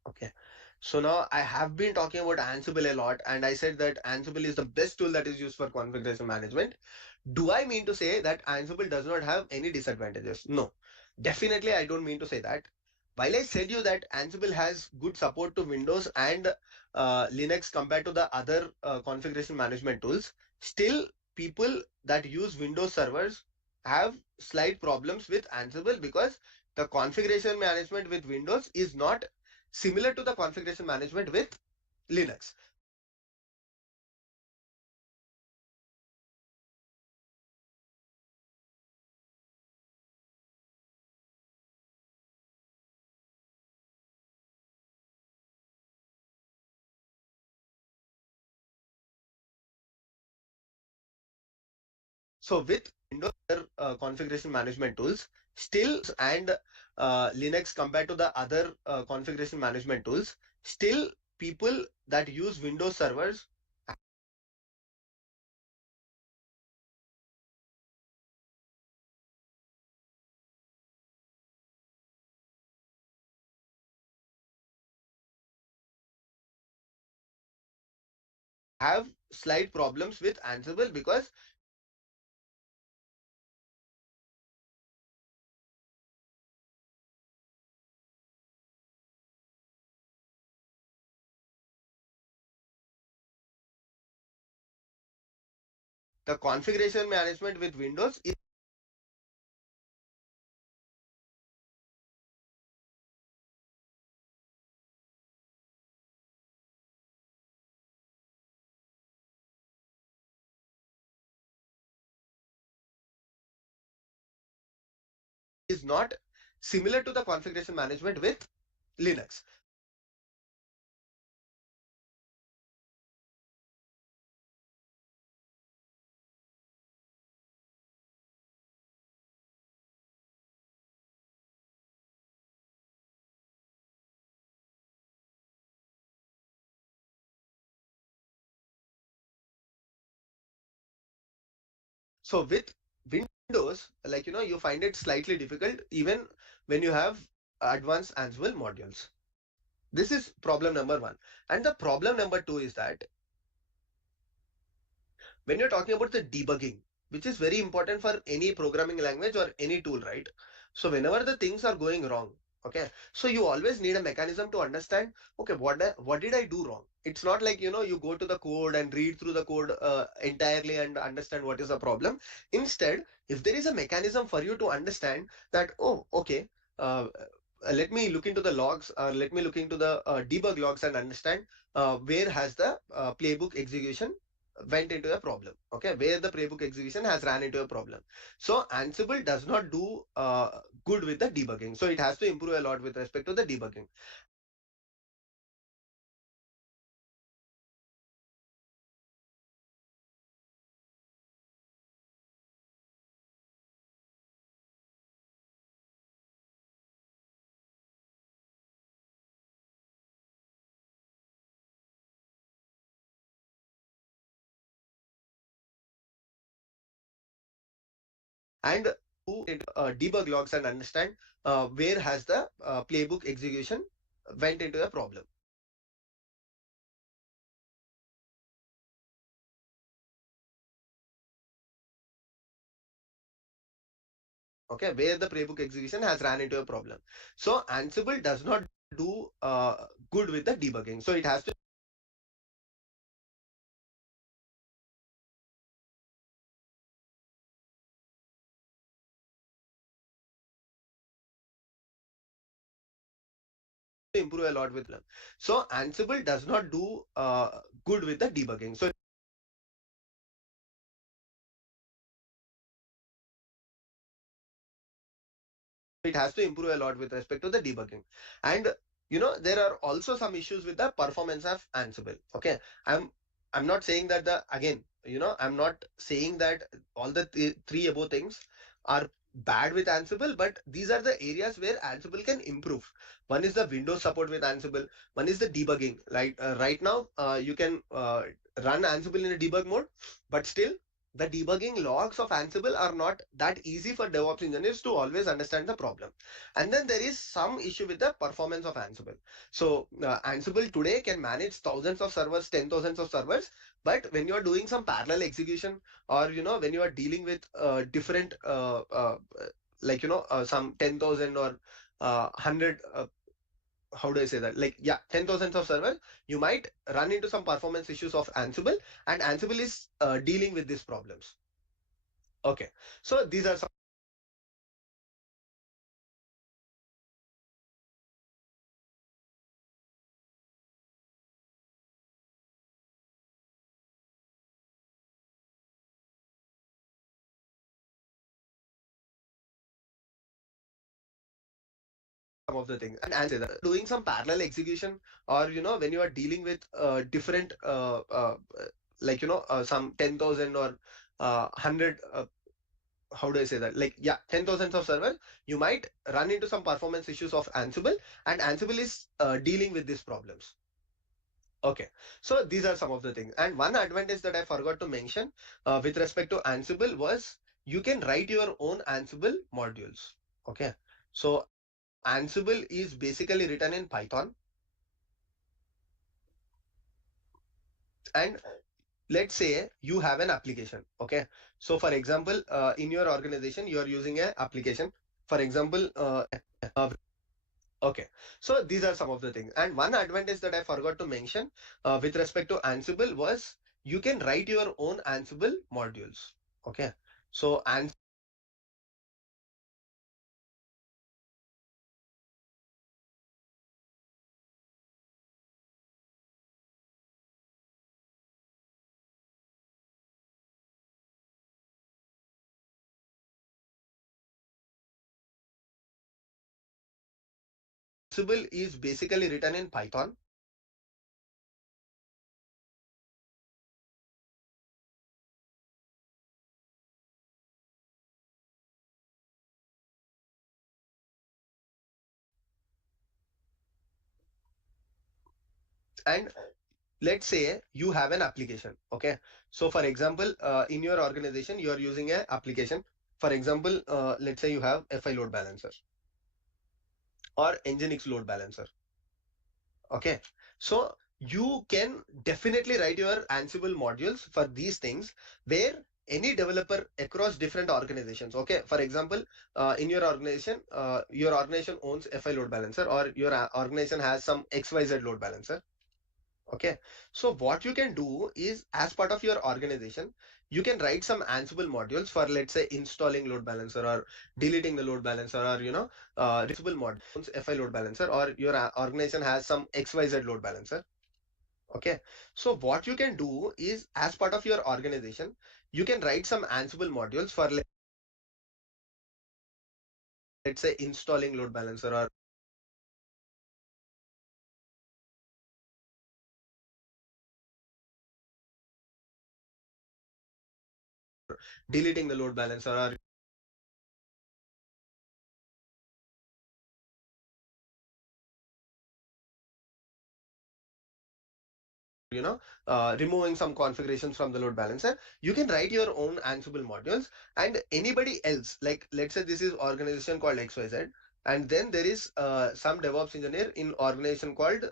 Okay. So now I have been talking about Ansible a lot, and I said that Ansible is the best tool that is used for configuration management. Do I mean to say that Ansible does not have any disadvantages? No, definitely I don't mean to say that. While I said you that Ansible has good support to Windows and Linux compared to the other configuration management tools, still people that use Windows servers have slight problems with Ansible because the configuration management with Windows is not similar to the configuration management with Linux. So with Windows configuration management tools, still and Linux compared to the other configuration management tools, still people that use Windows servers have slight problems with Ansible because the configuration management with Windows is not similar to the configuration management with Linux. So with Windows, like you find it slightly difficult even when you have advanced Ansible modules. This is problem number one. And the problem number two is that when you're talking about the debugging, which is very important for any programming language or any tool, right? So whenever the things are going wrong, okay, so you always need a mechanism to understand, okay, what did I do wrong? It's not like you go to the code and read through the code entirely and understand what is the problem. Instead, if there is a mechanism for you to understand that, oh, okay, let me look into the logs, or let me look into the debug logs and understand where has the playbook execution went into a problem, okay, where the playbook execution has ran into a problem. So Ansible does not do good with the debugging, so it has to improve a lot with respect to the debugging. And to debug logs and understand where has the playbook execution went into a problem, okay, where the playbook execution has ran into a problem. So Ansible does not do good with the debugging, so improve a lot with them. So Ansible does not do good with the debugging, so it has to improve a lot with respect to the debugging. And there are also some issues with the performance of Ansible, okay. I'm not saying that the again, I'm not saying that all the three above things are bad with Ansible, but these are the areas where Ansible can improve. One is the Windows support with Ansible, one is the debugging. Like right now you can run Ansible in a debug mode, but still the debugging logs of Ansible are not that easy for DevOps engineers to always understand the problem. And then there is some issue with the performance of Ansible. So Ansible today can manage thousands of servers, 10,000s of servers, but when you are doing some parallel execution, or when you are dealing with different like some 10,000 or 100 how do I say that? Like, yeah, 10,000s of servers, you might run into some performance issues of Ansible, and Ansible is dealing with these problems. Okay, so these are some of the things. And say that doing some parallel execution, or when you are dealing with different like some 10,000 or 100 how do I say that? Like, yeah, 10,000s of servers, you might run into some performance issues of Ansible, and Ansible is dealing with these problems. Okay, so these are some of the things. And one advantage that I forgot to mention with respect to Ansible was you can write your own Ansible modules. Okay, so Ansible is basically written in Python. And let's say you have an application. Okay, so for example, in your organization, you are using an application. For example, okay, so these are some of the things. And one advantage that I forgot to mention with respect to Ansible was you can write your own Ansible modules. Okay, so Ansible is basically written in Python. And let's say you have an application. Okay, so for example, in your organization you are using a application. For example, let's say you have FI load balancer or Nginx load balancer. Okay, so you can definitely write your Ansible modules for these things where any developer across different organizations. Okay, for example, in your organization owns FI load balancer, or your organization has some XYZ load balancer. Okay, so what you can do is, as part of your organization, you can write some Ansible modules for, let's say, installing load balancer or deleting the load balancer, or modules, FI load balancer, or your organization has some XYZ load balancer. Okay, so what you can do is, as part of your organization, you can write some Ansible modules for, let's say, installing load balancer or deleting the load balancer, or removing some configurations from the load balancer. You can write your own Ansible modules, and anybody else, like let's say this is organization called XYZ, and then there is some DevOps engineer in organization called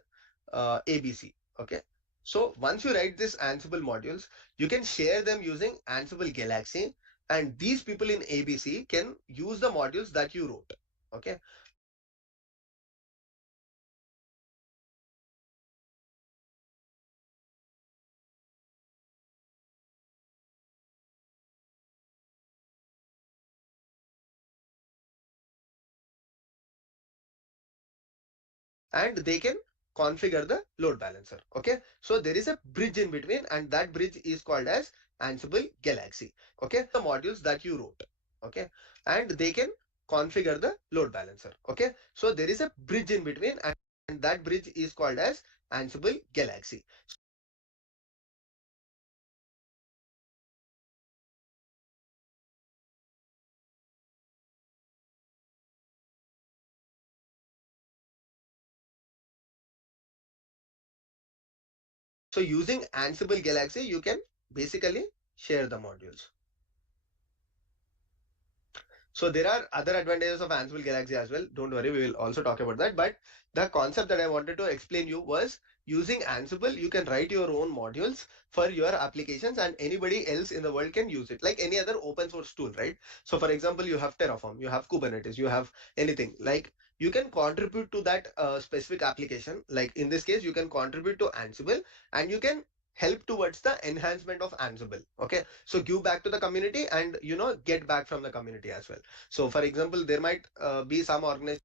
ABC. Okay, so once you write this Ansible modules, you can share them using Ansible Galaxy, and these people in ABC can use the modules that you wrote. Okay, and they can configure the load balancer. Okay, so there is a bridge in between, and that bridge is called as Ansible Galaxy. Okay, the modules that you wrote. Okay, and they can configure the load balancer. Okay, so there is a bridge in between, and that bridge is called as Ansible Galaxy. So using Ansible Galaxy, you can basically share the modules. So there are other advantages of Ansible Galaxy as well. Don't worry, we will also talk about that. But the concept that I wanted to explain you was, using Ansible, you can write your own modules for your applications, and anybody else in the world can use it like any other open source tool, right? So for example, you have Terraform, you have Kubernetes, you have anything, like you can contribute to that specific application. Like in this case, you can contribute to Ansible, and you can help towards the enhancement of Ansible. Okay, so give back to the community, and get back from the community as well. So for example, there might be some organization.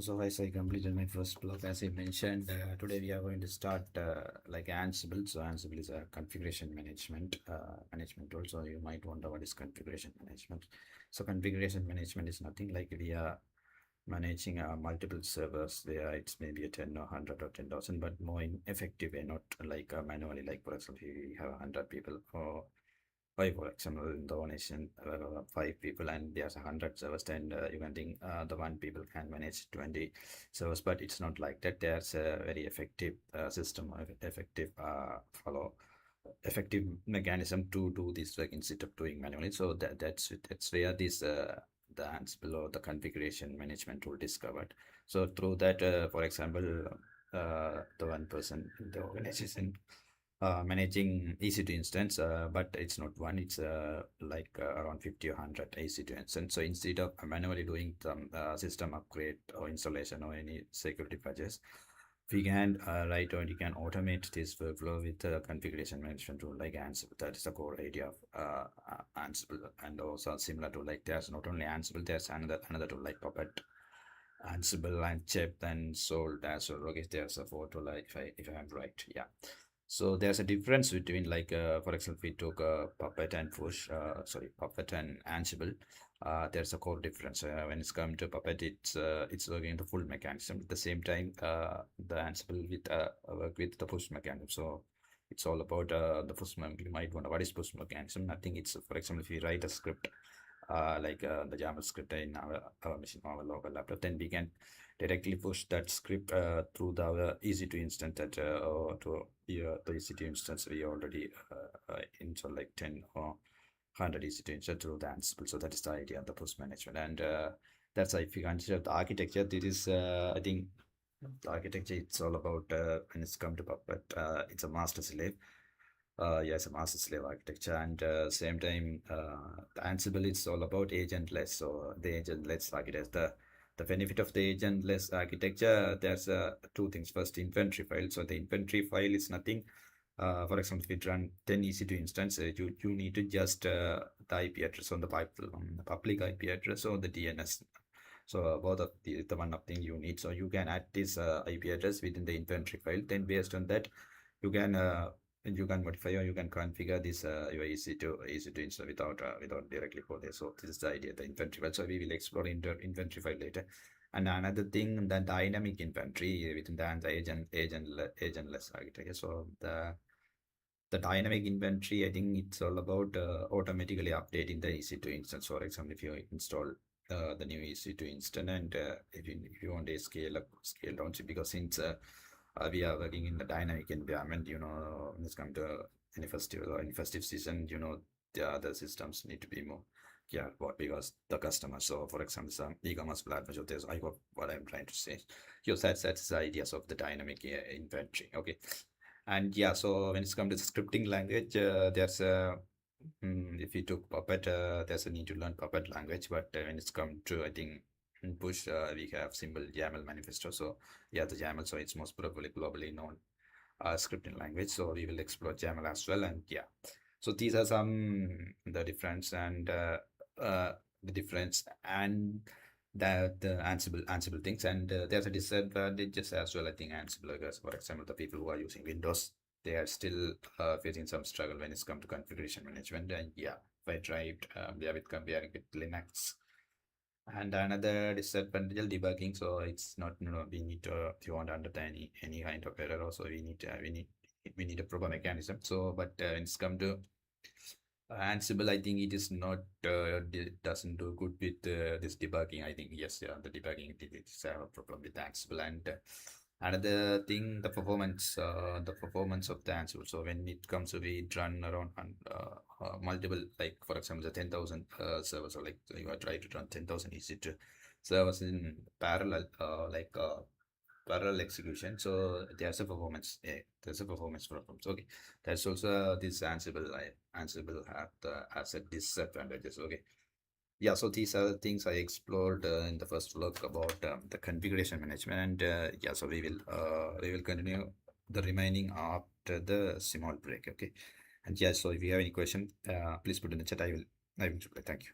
So as I completed my first block, as I mentioned, today we are going to start like Ansible. So Ansible is a configuration management tool. So you might wonder what is configuration management. So configuration management is nothing like we are managing multiple servers where it's maybe a 10 or 100 or 10,000, but more in effective way, not like manually. Like for example, you have 100 people or five, for example, in the nation, five people, and there's 100 servers, and you can think the one people can manage 20 servers, but it's not like that. There's a very effective system, effective follow, effective mechanism to do this work instead of doing manually. So that's where this the Ansible or the configuration management tool discovered. So through that, for example, the one person in the organization managing EC2 instance, but it's not one, it's like around 50 or 100 EC2 instance. So instead of manually doing some system upgrade or installation or any security patches, we can write, or you can automate this workflow with the configuration management tool like Ansible. That is the core idea of Ansible. And also similar to, like, there's not only Ansible, there's another tool like Puppet, Ansible, and Chip, and Salt as well. Okay, there's a four tool, like if I am right, yeah. So there's a difference between like, for example, we took Puppet and Puppet and Ansible. There's a core difference. When it's come to Puppet, it's working the full mechanism. At the same time, the Ansible with work with the push mechanism. So it's all about the push mechanism. You might wonder what is push mechanism. I think it's, for example, if you write a script, like the YAML script in our machine, our local laptop, then we can directly push that script through the EC2 instance that or to the EC2 instance we already install like 10 or 100 EC2 instance through the Ansible. So that is the idea of the push management. And that's if you consider the architecture, this is I think the architecture it's all about when it's come to Puppet, it's a master slave. Yes, a master slave architecture, and same time, the Ansible is all about agentless. So the agentless architecture, the benefit of the agentless architecture, there's two things. First, inventory file. So the inventory file is nothing. For example, if you run 10 EC2 instance, you need to just the IP address on the public IP address or the DNS. So both of the one of thing you need. So you can add this IP address within the inventory file. Then based on that, you can you can modify or you can configure this your EC2 install without directly for this. So this is the idea, the inventory file. So we will explore inventory file later. And another thing, the dynamic inventory within the agentless architecture. So the dynamic inventory, I think it's all about automatically updating the EC2 instance. For example, if you install the new EC2 instance and if you want a scale down, because since we are working in the dynamic environment, when it's come to any festival or any festive season, the other systems need to be more careful because the customer. So, for example, some e-commerce platforms, so there's, I hope what I'm trying to say. Yes, that's the ideas of the dynamic inventory. Okay. And yeah, so when it's come to the scripting language, there's a if you took Puppet, there's a need to learn Puppet language. But when it's come to, I think, in Push, we have simple YAML manifesto. So yeah, the YAML, so it's most probably globally known scripting language. So we will explore YAML as well. And yeah, so these are some the difference and the difference and the Ansible things. And there's a disadvantages as well. I think Ansible, because for example, the people who are using Windows, they are still facing some struggle when it's come to configuration management. And yeah, if I tried, yeah, with comparing with Linux. And another disadvantage debugging. So it's not, we need to, if you want to understand any kind of error, also we need a proper mechanism. So, but when it's come to Ansible, I think it is not, doesn't do good with this debugging. I think, yes, yeah, the debugging, it's a problem with Ansible. And another thing, the performance of the Ansible. So when it comes to, we run around multiple, like for example, the 10,000 servers, or like you are trying to run 10,000 EC2 servers in parallel, parallel execution. So there's a performance problem. So, okay, that's also this Ansible has a disadvantages. Okay, yeah. So these are the things I explored in the first vlog about the configuration management. And yeah, so we will continue the remaining after the small break. Okay, and yeah, so if you have any question, please put in the chat. I will reply. Thank you.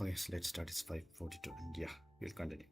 Okay, so let's start. It's 5:42, and yeah, we'll continue.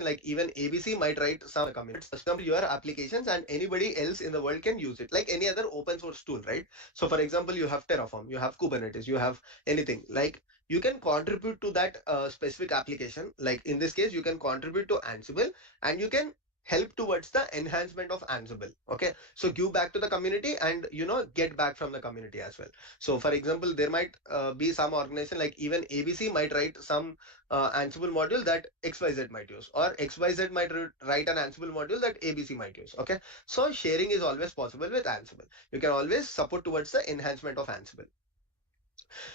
Like even ABC might write some commitments come to your applications and anybody else in the world can use it like any other open source tool, right? So for example, you have Terraform, you have Kubernetes, you have anything like you can contribute to that specific application. Like in this case, you can contribute to Ansible and you can help towards the enhancement of Ansible. Okay, so give back to the community and get back from the community as well. So for example, there might be some organization like even ABC might write some Ansible module that XYZ might use, or XYZ might write an Ansible module that ABC might use. Okay, so sharing is always possible with Ansible. You can always support towards the enhancement of Ansible.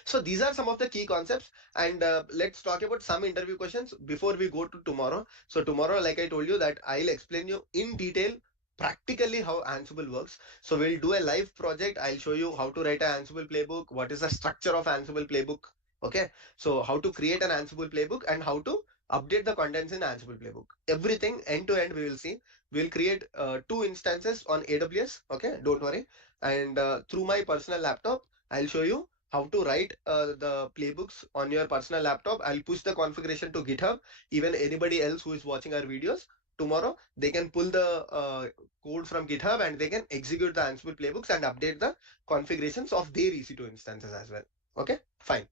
So these are some of the key concepts, and let's talk about some interview questions before we go to tomorrow. So tomorrow, like I told you, that I'll explain you in detail practically how Ansible works. So we'll do a live project. I'll show you how to write an Ansible playbook, what is the structure of Ansible playbook. Okay, so how to create an Ansible playbook and how to update the contents in Ansible playbook. Everything end to end we will see. We'll create two instances on AWS. Okay, don't worry. And through my personal laptop, I'll show you how to write the playbooks on your personal laptop. I'll push the configuration to GitHub. Even anybody else who is watching our videos tomorrow, they can pull the code from GitHub and they can execute the Ansible playbooks and update the configurations of their EC2 instances as well. Okay, fine.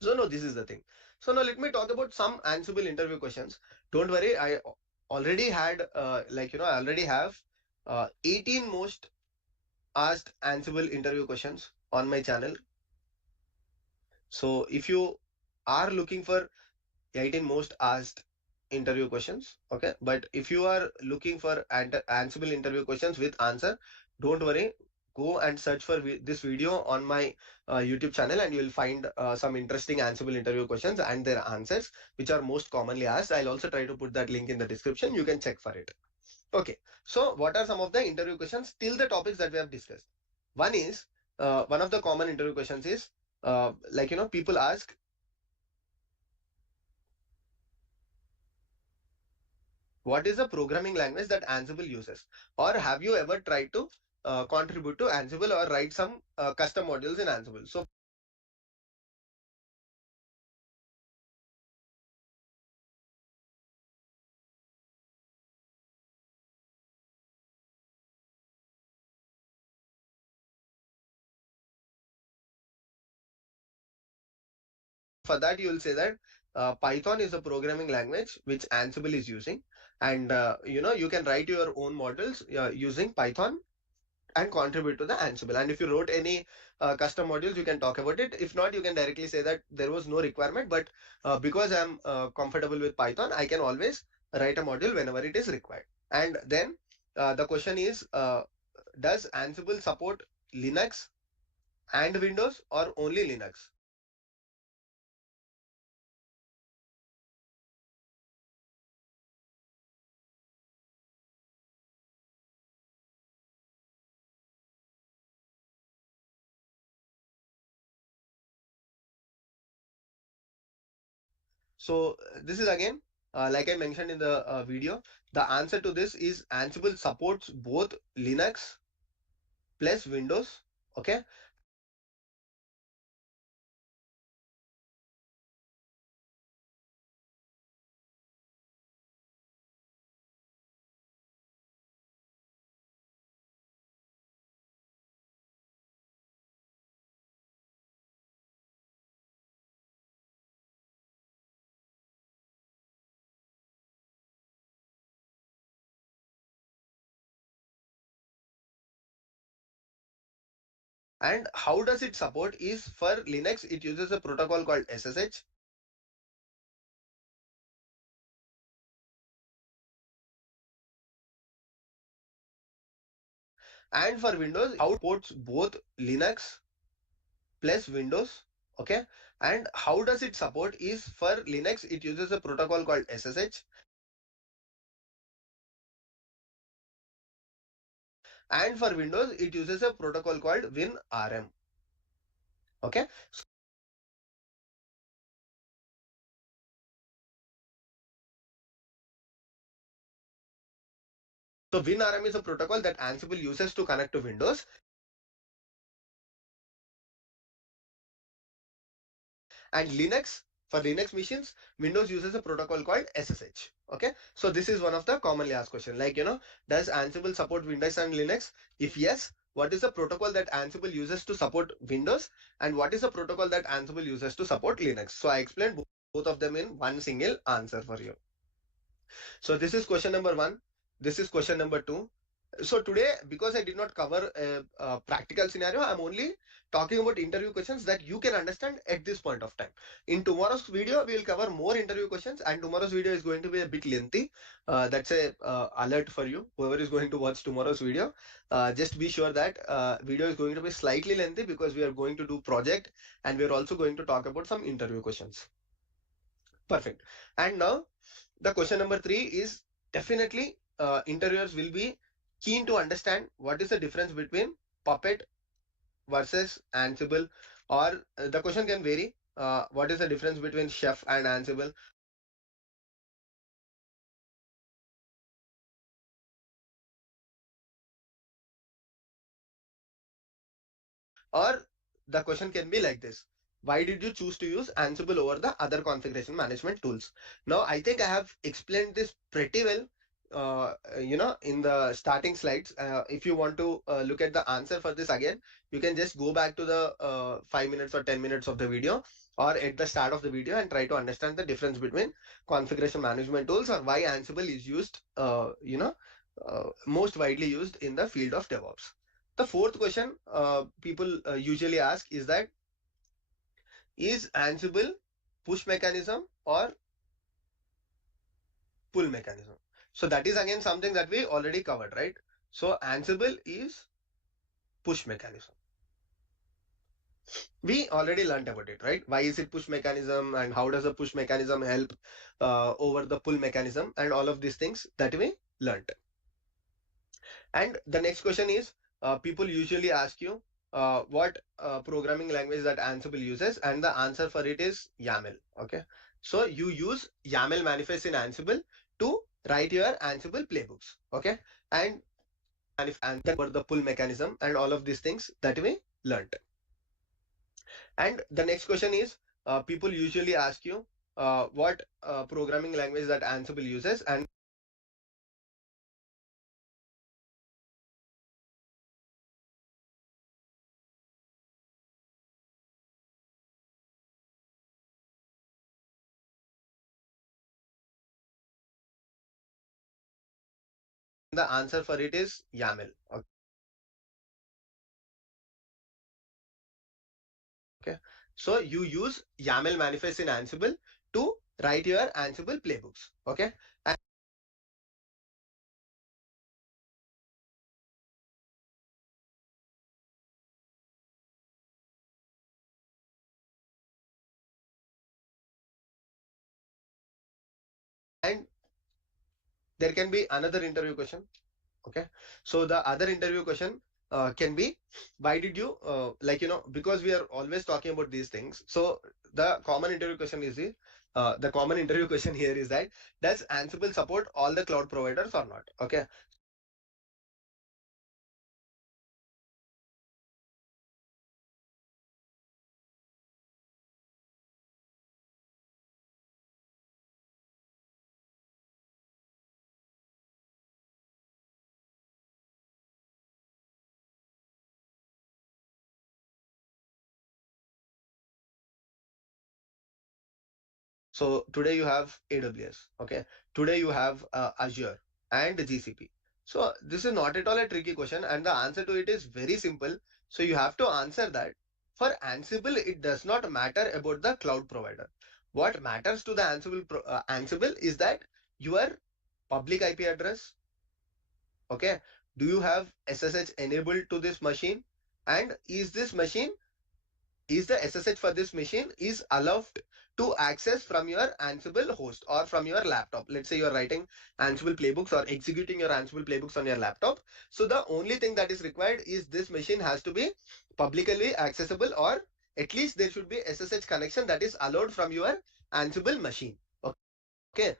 So no, this is the thing. So now let me talk about some Ansible interview questions. Don't worry, I already had I already have 18 most asked Ansible interview questions on my channel. So if you are looking for 18 most asked interview questions, okay, but if you are looking for Ansible interview questions with answer, don't worry. Go and search for this video on my YouTube channel and you will find some interesting Ansible interview questions and their answers, which are most commonly asked. I'll also try to put that link in the description. You can check for it. Okay. So what are some of the interview questions till the topics that we have discussed? One is, one of the common interview questions is, people ask, what is the programming language that Ansible uses? Or have you ever tried to contribute to Ansible or write some custom modules in Ansible? So for that, you will say that Python is a programming language which Ansible is using. And, you can write your own models using Python and contribute to the Ansible. And if you wrote any custom modules, you can talk about it. If not, you can directly say that there was no requirement, but because I'm comfortable with Python, I can always write a module whenever it is required. And then the question is, does Ansible support Linux and Windows or only Linux? So this is again, like I mentioned in the video, the answer to this is Ansible supports both Linux plus Windows. Okay, And how does it support is for Linux, it uses a protocol called SSH. And for Windows, how it supports both Linux plus Windows. Okay. And how does it support is for Linux, it uses a protocol called SSH. And for Windows, it uses a protocol called WinRM. Okay. So WinRM is a protocol that Ansible uses to connect to Windows. And Linux, for Linux machines, Windows uses a protocol called SSH. Okay. So this is one of the commonly asked questions. Like, does Ansible support Windows and Linux? If yes, what is the protocol that Ansible uses to support Windows? And what is the protocol that Ansible uses to support Linux? So I explained both of them in one single answer for you. So this is question number one. This is question number two. So today, because I did not cover a practical scenario, I'm only talking about interview questions that you can understand at this point of time. In tomorrow's video, we will cover more interview questions, and tomorrow's video is going to be a bit lengthy. That's a alert for you, whoever is going to watch tomorrow's video. Just be sure that video is going to be slightly lengthy because we are going to do project, and we are also going to talk about some interview questions. Perfect. And now the question number three is definitely interviewers will be keen to understand what is the difference between Puppet versus Ansible, or the question can vary. What is the difference between Chef and Ansible? Or the question can be like this: why did you choose to use Ansible over the other configuration management tools? Now, I think I have explained this pretty well. In the starting slides. If you want to look at the answer for this again, you can just go back to the 5 minutes or 10 minutes of the video, or at the start of the video, and try to understand the difference between configuration management tools, or why Ansible is used, most widely used in the field of DevOps. The fourth question people usually ask is Ansible push mechanism or pull mechanism? So that is again something that we already covered, right? So Ansible is push mechanism. We already learned about it, right? Why is it push mechanism, and how does a push mechanism help over the pull mechanism, and all of these things that we learned. And the next question is, people usually ask you what programming language that Ansible uses, and the answer for it is YAML. Okay, so you use YAML manifest in Ansible to write your Ansible playbooks. Okay, and for the pull mechanism and all of these things that we learned. And the next question is, people usually ask you what programming language that Ansible uses, and the answer for it is YAML. Okay, so you use YAML manifest in Ansible to write your Ansible playbooks. Okay, and there can be another interview question. Okay, so the other interview question can be, why did you because we are always talking about these things, so the common interview question is the common interview question here is that, does Ansible support all the cloud providers or not? Okay, so today you have AWS. Okay, today you have Azure and GCP. So this is not at all a tricky question, and the answer to it is very simple. So you have to answer that. For Ansible, it does not matter about the cloud provider. What matters to the Ansible is that your public IP address, okay, do you have SSH enabled to this machine, and is the SSH for this machine is allowed to access from your Ansible host or from your laptop. Let's say you're writing Ansible playbooks or executing your Ansible playbooks on your laptop. So the only thing that is required is this machine has to be publicly accessible, or at least there should be SSH connection that is allowed from your Ansible machine. Okay.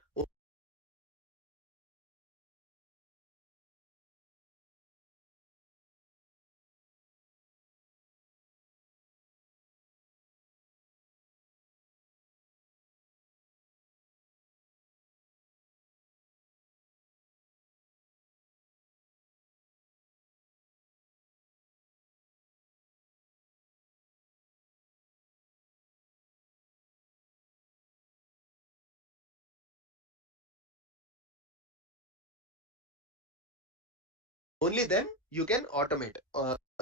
Only then you can automate.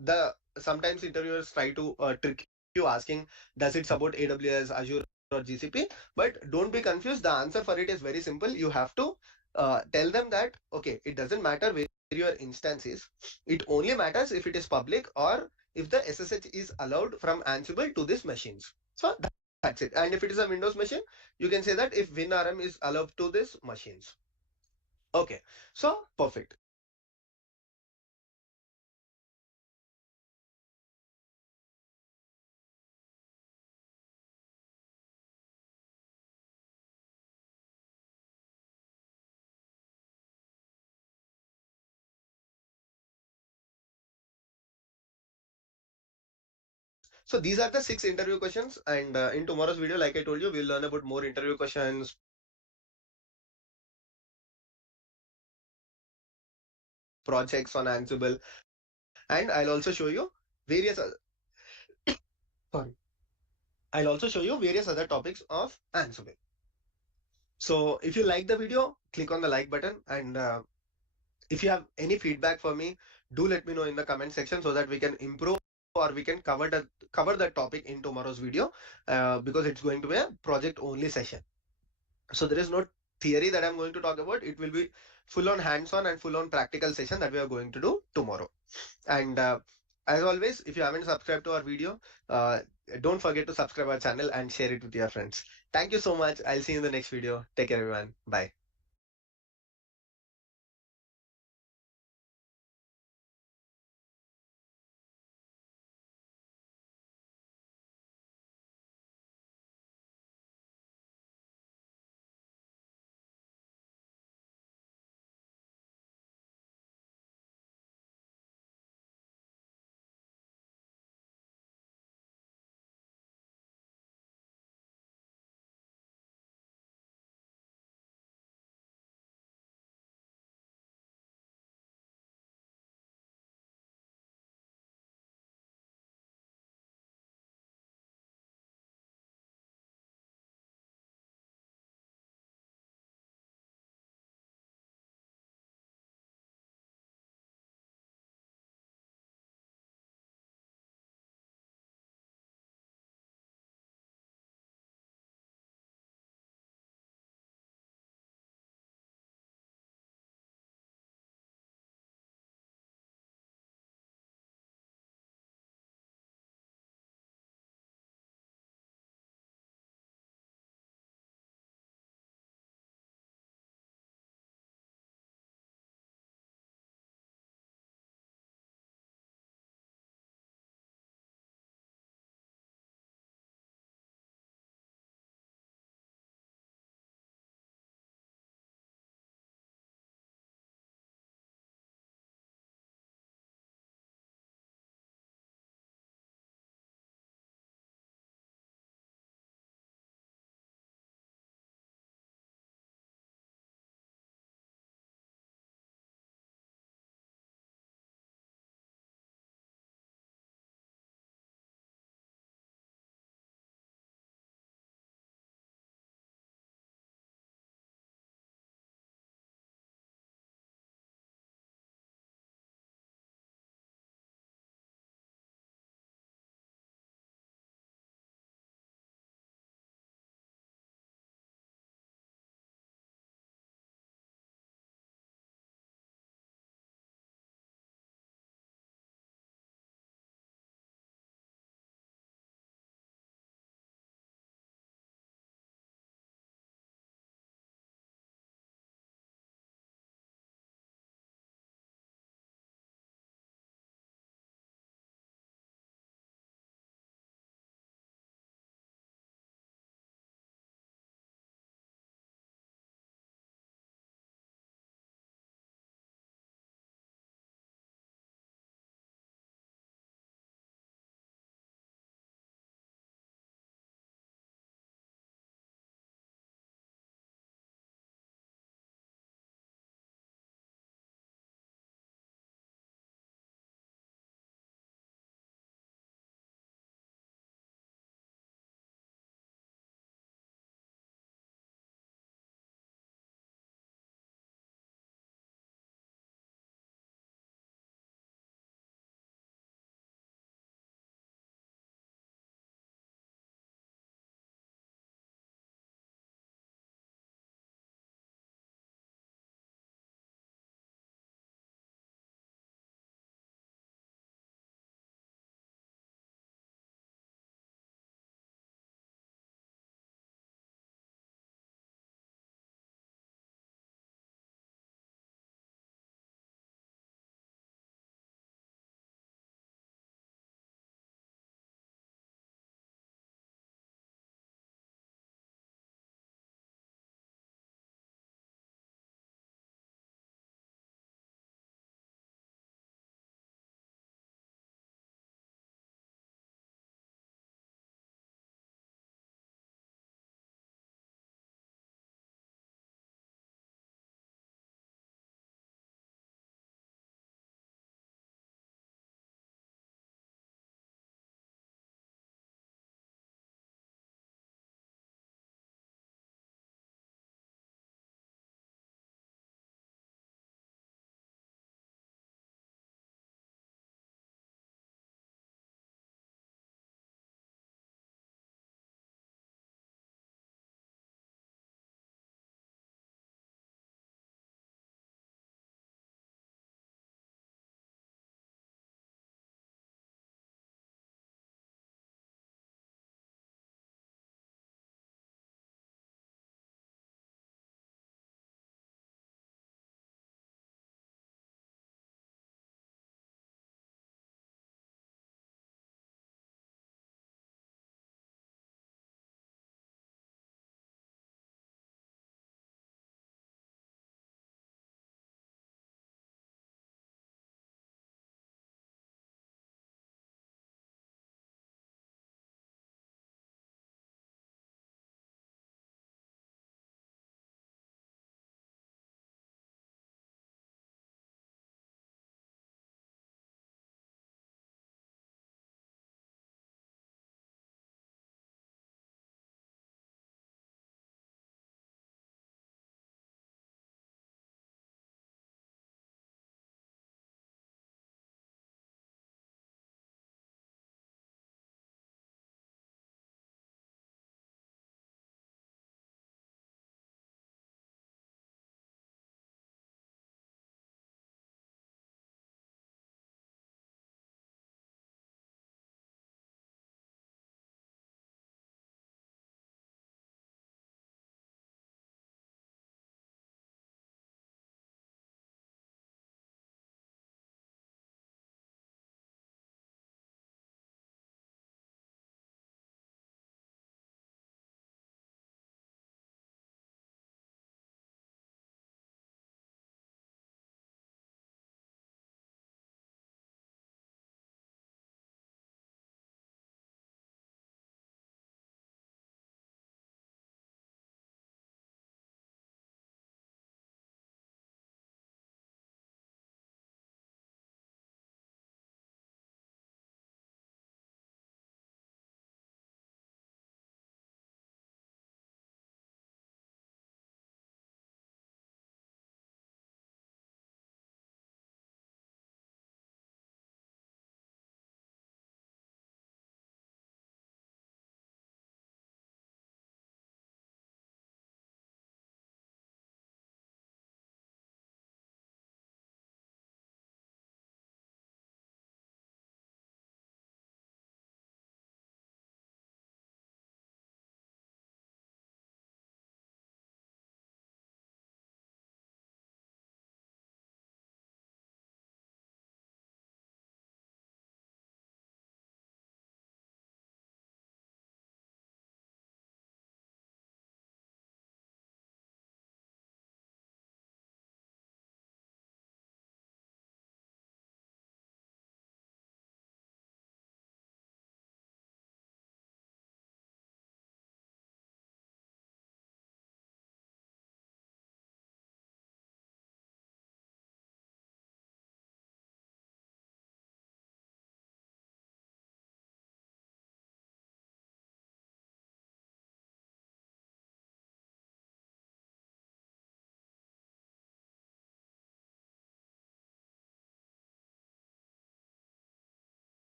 The sometimes interviewers try to trick you asking, does it support AWS, Azure, or GCP? But don't be confused. The answer for it is very simple. You have to tell them that okay, it doesn't matter where your instance is. It only matters if it is public or if the SSH is allowed from Ansible to these machines. So that's it. And if it is a Windows machine, you can say that if WinRM is allowed to these machines. Okay, so perfect. So these are the 6 interview questions, and in tomorrow's video, like I told you, we'll learn about more interview questions, projects on Ansible, and I'll also show you various. Sorry, I'll also show you various other topics of Ansible. So if you like the video, click on the like button, and if you have any feedback for me, do let me know in the comment section so that we can improve or we can cover that topic in tomorrow's video, because it's going to be a project only session. So there is no theory that I'm going to talk about. It will be full on hands-on and full on practical session that we are going to do tomorrow. And as always, if you haven't subscribed to our video, don't forget to subscribe our channel and share it with your friends. Thank you so much. I'll see you in the next video. Take care, everyone. Bye.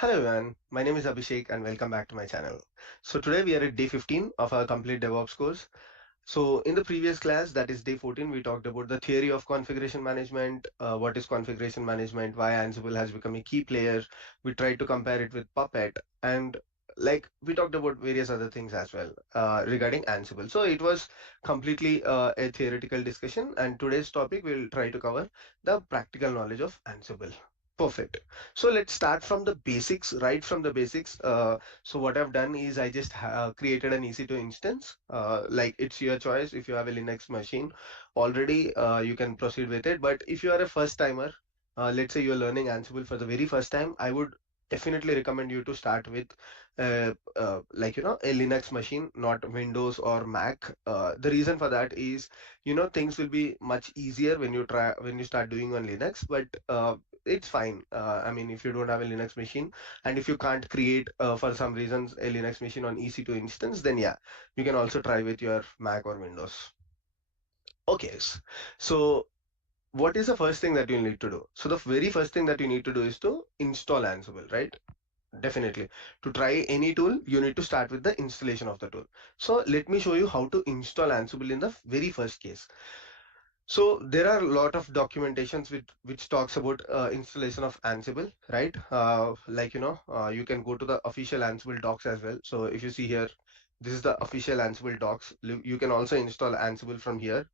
Hello everyone, my name is Abhishek and welcome back to my channel. So today we are at day 15 of our complete DevOps course. So in the previous class, that is day 14, we talked about the theory of configuration management, what is configuration management, why Ansible has become a key player. We tried to compare it with Puppet, and we talked about various other things as well regarding Ansible. So it was completely a theoretical discussion, and today's topic we'll try to cover the practical knowledge of Ansible. Perfect. So let's start from the basics, right from the basics. So what I've done is I just created an EC2 instance. Like it's your choice. If you have a Linux machine already, you can proceed with it. But if you are a first timer, let's say you're learning Ansible for the very first time, I would definitely recommend you to start with a Linux machine, not Windows or Mac. The reason for that is things will be much easier when you start doing on Linux, but it's fine. I mean, if you don't have a Linux machine and if you can't create for some reasons a Linux machine on EC2 instance, then yeah, you can also try with your Mac or Windows. Okay, so what is the first thing that you need to do? So the very first thing that you need to do is to install Ansible, right? Definitely. To try any tool, you need to start with the installation of the tool. So let me show you how to install Ansible in the very first case. So there are a lot of documentations which talks about installation of Ansible, right? You can go to the official Ansible docs as well. So if you see here, this is the official Ansible docs. You can also install Ansible from here.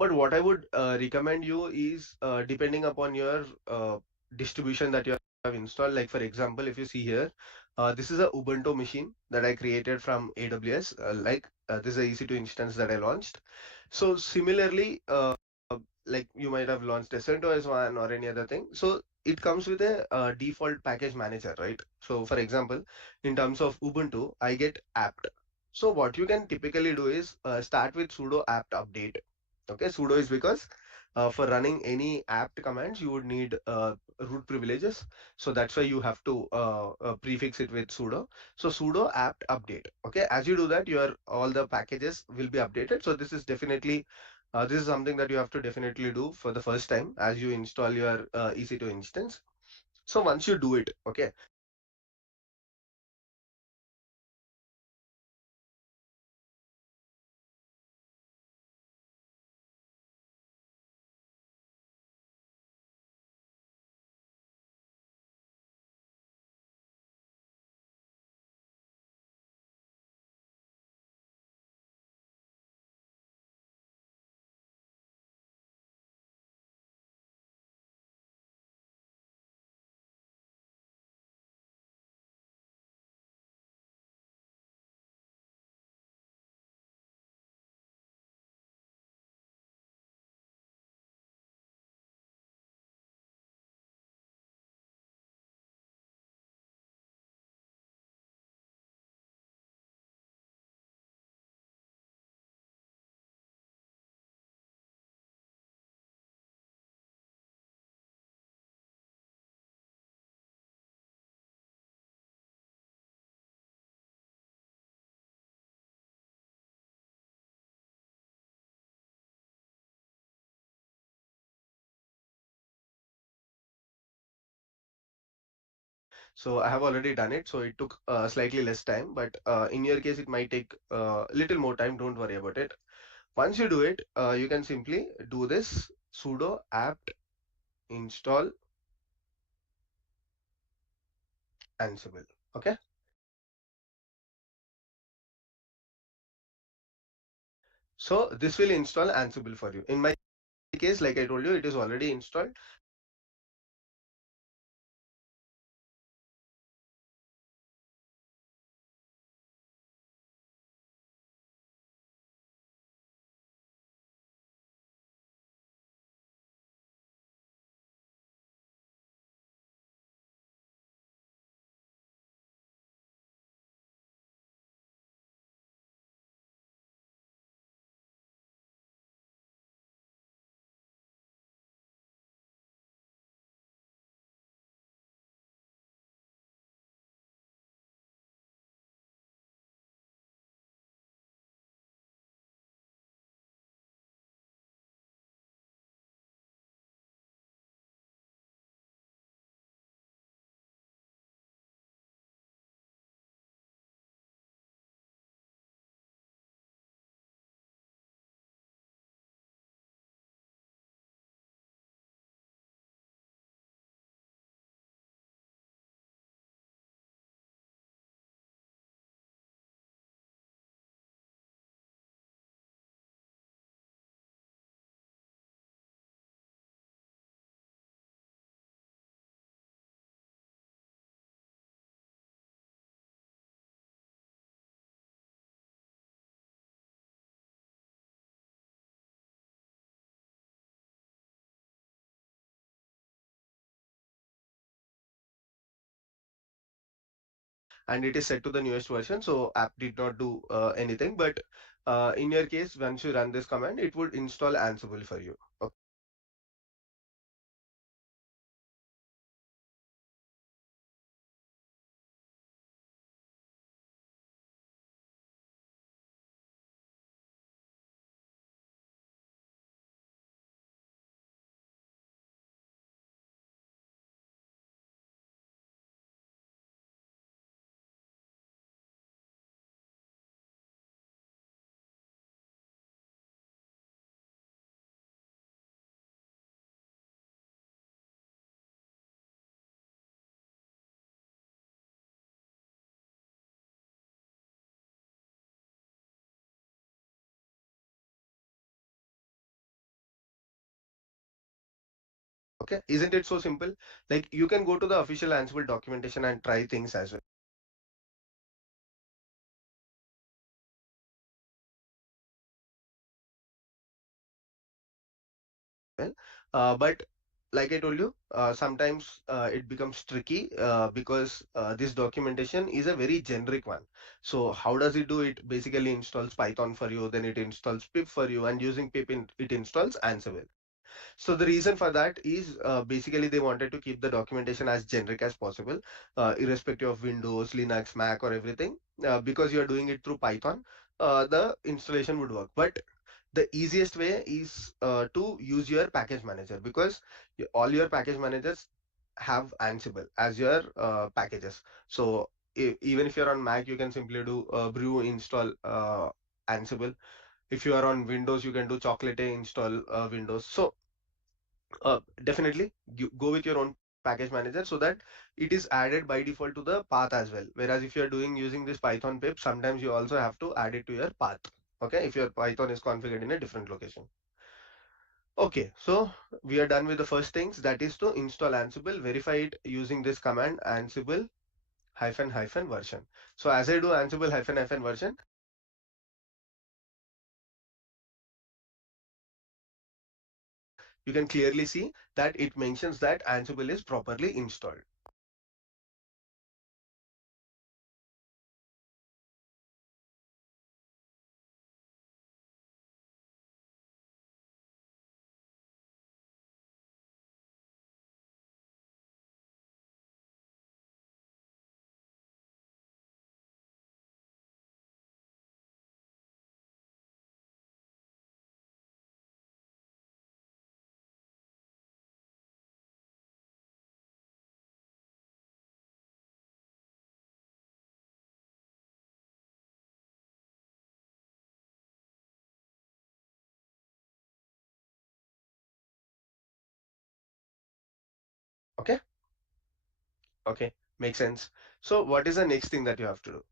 But what I would recommend you is depending upon your distribution that you have installed. Like for example, if you see here, this is a Ubuntu machine that I created from AWS. This is a EC2 instance that I launched. So similarly, like you might have launched a CentOS one or any other thing. So it comes with a default package manager, right? So for example, in terms of Ubuntu, I get apt. So what you can typically do is start with sudo apt update. Okay, sudo is because for running any apt commands, you would need root privileges. So that's why you have to prefix it with sudo. So sudo apt update. Okay, as you do that, your all the packages will be updated. So this is something that you have to definitely do for the first time as you install your EC2 instance. So once you do it, okay, so I have already done it. So it took slightly less time, but in your case, it might take a little more time. Don't worry about it. Once you do it, you can simply do this sudo apt install Ansible. Okay. So this will install Ansible for you. In my case, like I told you, it is already installed. And it is set to the newest version. So app did not do anything, but in your case, once you run this command, it would install Ansible for you. Okay. Okay, isn't it so simple? Like you can go to the official Ansible documentation and try things as well. But like I told you, sometimes it becomes tricky because this documentation is a very generic one. So how does it do it? Basically installs Python for you, then it installs pip for you, and using pip it installs Ansible. So the reason for that is basically they wanted to keep the documentation as generic as possible, irrespective of Windows, Linux, Mac, or everything. Because you are doing it through Python, the installation would work. But the easiest way is to use your package manager, because all your package managers have Ansible as your packages. So even if you're on Mac, you can simply do brew install Ansible. If you are on Windows, you can do chocolate install Windows. So definitely go with your own package manager so that it is added by default to the path as well. Whereas if you're doing using this Python pip, sometimes you also have to add it to your path. Okay, if your Python is configured in a different location. Okay, so we are done with the first things, that is to install Ansible, verify it using this command Ansible hyphen hyphen version. So as I do Ansible hyphen hyphen version, you can clearly see that it mentions that Ansible is properly installed. Okay, okay, makes sense. So what is the next thing that you have to do?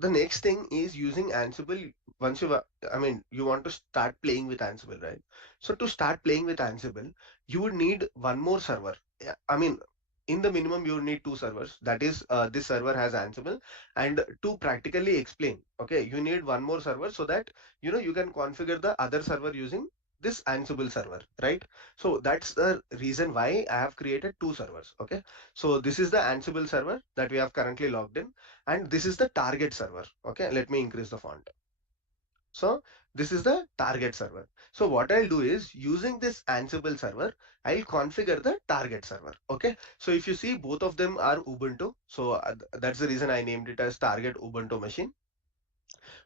The next thing is using Ansible. Once you, I mean, you want to start playing with Ansible, right? So to start playing with Ansible, you would need one more server. Yeah, I mean, in the minimum, you would need two servers. That is, this server has Ansible, and to practically explain, okay, you need one more server so that you can configure the other server using this Ansible server, right? So that's the reason why I have created two servers. Okay, so this is the Ansible server that we have currently logged in, and this is the target server. Okay, let me increase the font. So this is the target server. So what I'll do is, using this Ansible server, I'll configure the target server. Okay, so if you see, both of them are Ubuntu, so that's the reason I named it as target Ubuntu machine.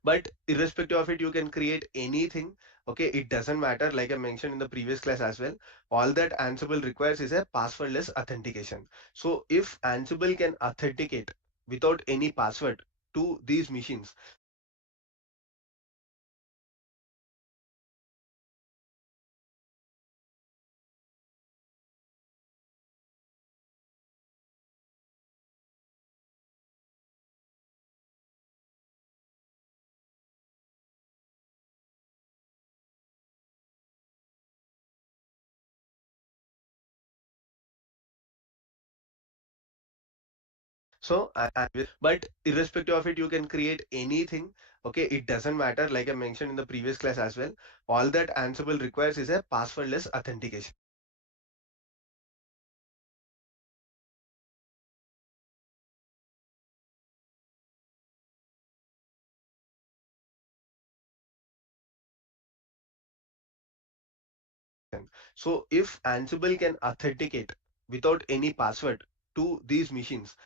But irrespective of it, you can create anything. Okay, it doesn't matter, like I mentioned in the previous class as well. All that Ansible requires is a passwordless authentication. So if Ansible can authenticate without any password to these machines, so but irrespective of it, you can create anything. Okay, it doesn't matter, like I mentioned in the previous class as well. All that Ansible requires is a passwordless authentication. So if Ansible can authenticate without any password to these machines,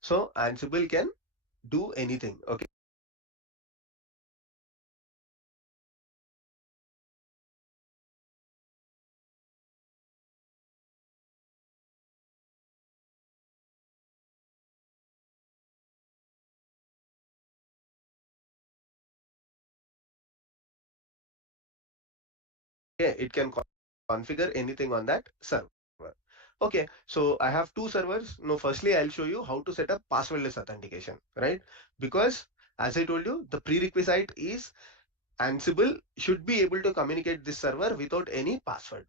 so Ansible can do anything. Okay, it can configure anything on that server. Okay, so I have two servers. Now, firstly, I'll show you how to set up passwordless authentication, right? Because as I told you, the prerequisite is Ansible should be able to communicate this server without any password.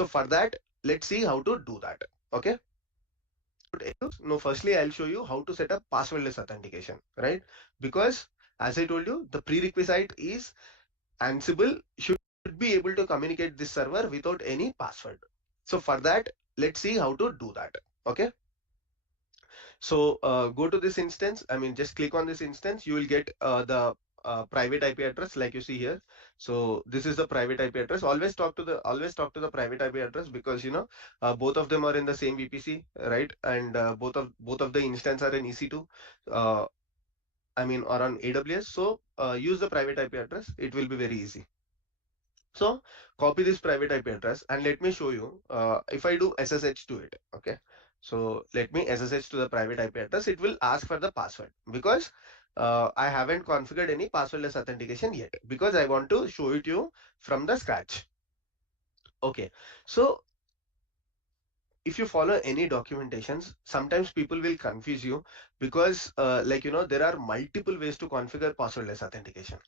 So for that, let's see how to do that. Okay. No, firstly, I'll show you how to set up passwordless authentication, right? Because as I told you, the prerequisite is Ansible should be able to communicate this server without any password. So for that, let's see how to do that. Okay. So go to this instance. I mean, just click on this instance. You will get the private IP address like you see here. So this is the private IP address. Always talk to the private IP address because both of them are in the same VPC, right? And both of the instance are in EC2. Uh, I mean, or on AWS. So use the private IP address. It will be very easy. So copy this private IP address and let me show you if I do SSH to it. Okay. So let me SSH to the private IP address. It will ask for the password because I haven't configured any passwordless authentication yet because I want to show it you from the scratch. Okay. So if you follow any documentations, sometimes people will confuse you because there are multiple ways to configure passwordless authentication.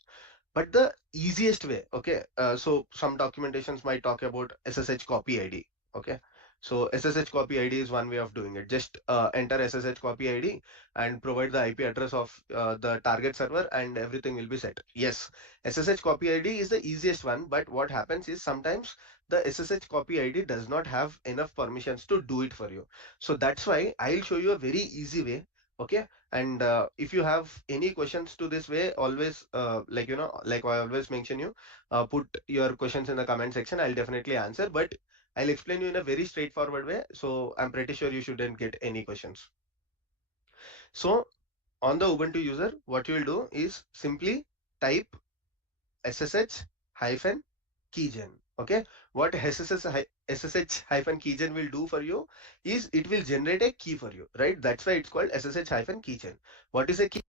But the easiest way, okay, so some documentations might talk about SSH copy ID, okay. So SSH copy ID is one way of doing it. Just enter SSH copy ID and provide the IP address of the target server and everything will be set. Yes, SSH copy ID is the easiest one, but what happens is sometimes the SSH copy ID does not have enough permissions to do it for you. So that's why I'll show you a very easy way, okay. And if you have any questions to this way, always like I always mention you, put your questions in the comment section. I'll definitely answer, but I'll explain you in a very straightforward way. So I'm pretty sure you shouldn't get any questions. So on the Ubuntu user, what you will do is simply type SSH hyphen keygen. Okay, what SSH hyphen keygen will do for you is it will generate a key for you, right? That's why it's called SSH hyphen keygen. What is a key?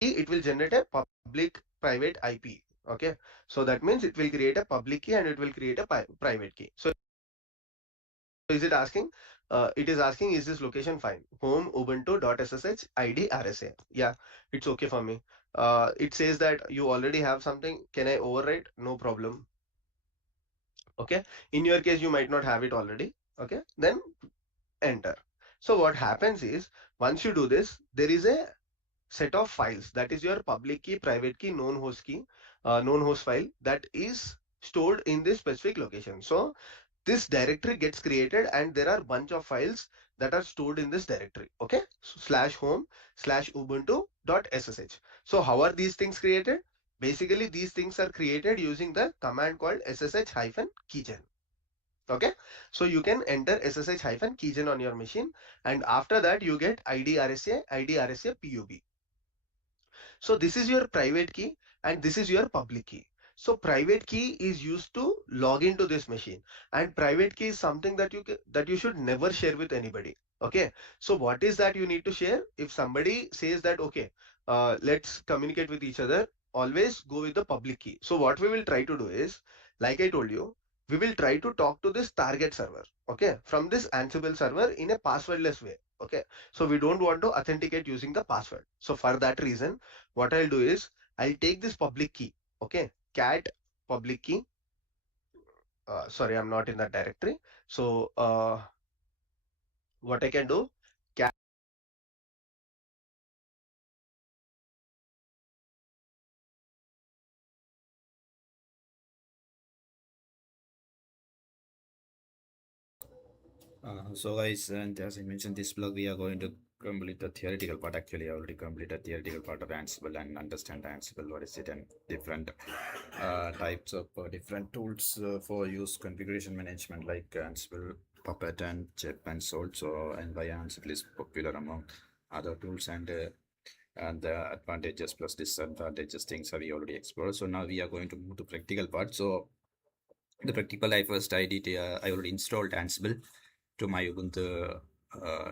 It will generate a public private IP. Okay, so that means it will create a public key and it will create a private key. So is it asking? It is asking, is this location fine? Home ubuntu.ssh id rsa. Yeah, it's okay for me. It says that you already have something. Can I overwrite? No problem. Okay. In your case, you might not have it already. Okay. Then enter. So what happens is once you do this, there is a set of files that is your public key, private key, known host file that is stored in this specific location. So this directory gets created and there are bunch of files that are stored in this directory. Okay, so /home/ubuntu.ssh. So how are these things created? Basically these things are created using the command called ssh-keygen. Okay, so you can enter ssh-keygen on your machine and after that you get id rsa pub. So this is your private key and this is your public key. So private key is used to log into this machine and private key is something that that you should never share with anybody. Okay. So what is that you need to share? If somebody says that, okay, let's communicate with each other, always go with the public key. So what we will try to do is, like I told you, we will try to talk to this target server. Okay. From this Ansible server in a passwordless way. Okay. So we don't want to authenticate using the password. So for that reason, what I'll do is I'll take this public key. Okay, cat public key. Sorry, I'm not in that directory. So what I can do, cat. So guys, and as I mentioned, this blog we are going to complete the theoretical part. Actually, I already completed theoretical part of Ansible and understand Ansible, what is it, and different types of different tools for use configuration management like Ansible, Puppet, and Chip and Salt. So, and why Ansible is popular among other tools and the advantages plus disadvantages things have we already explored. So now we are going to move to practical part. So the practical I did I already installed Ansible to my Ubuntu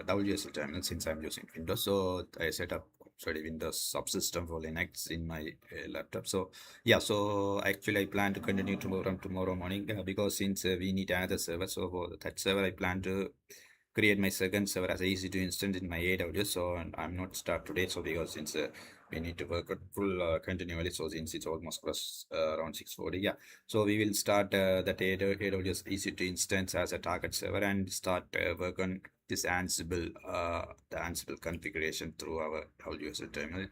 WSL terminal since I'm using Windows. So I set up Windows subsystem for Linux in my laptop. So yeah, so actually I plan to continue tomorrow morning because since we need another server, so for that server I plan to create my second server as a EC2 instance in my AWS. So and I'm not start today, so because since we need to work at full continually, so since it's almost plus around 6:40, yeah. So we will start that AWS EC2 instance as a target server and start work on this Ansible, the Ansible configuration through our user terminal.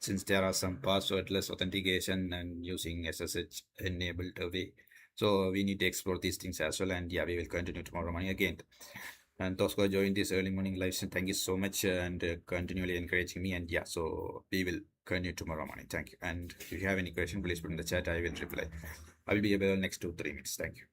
Since there are some passwordless authentication and using SSH enabled way, so we need to explore these things as well. And yeah, we will continue tomorrow morning again. And those who are joining this early morning live stream, thank you so much and continually encouraging me. And yeah, so we will continue tomorrow morning. Thank you. And if you have any question, please put in the chat. I will reply. I will be available next 2-3 minutes. Thank you.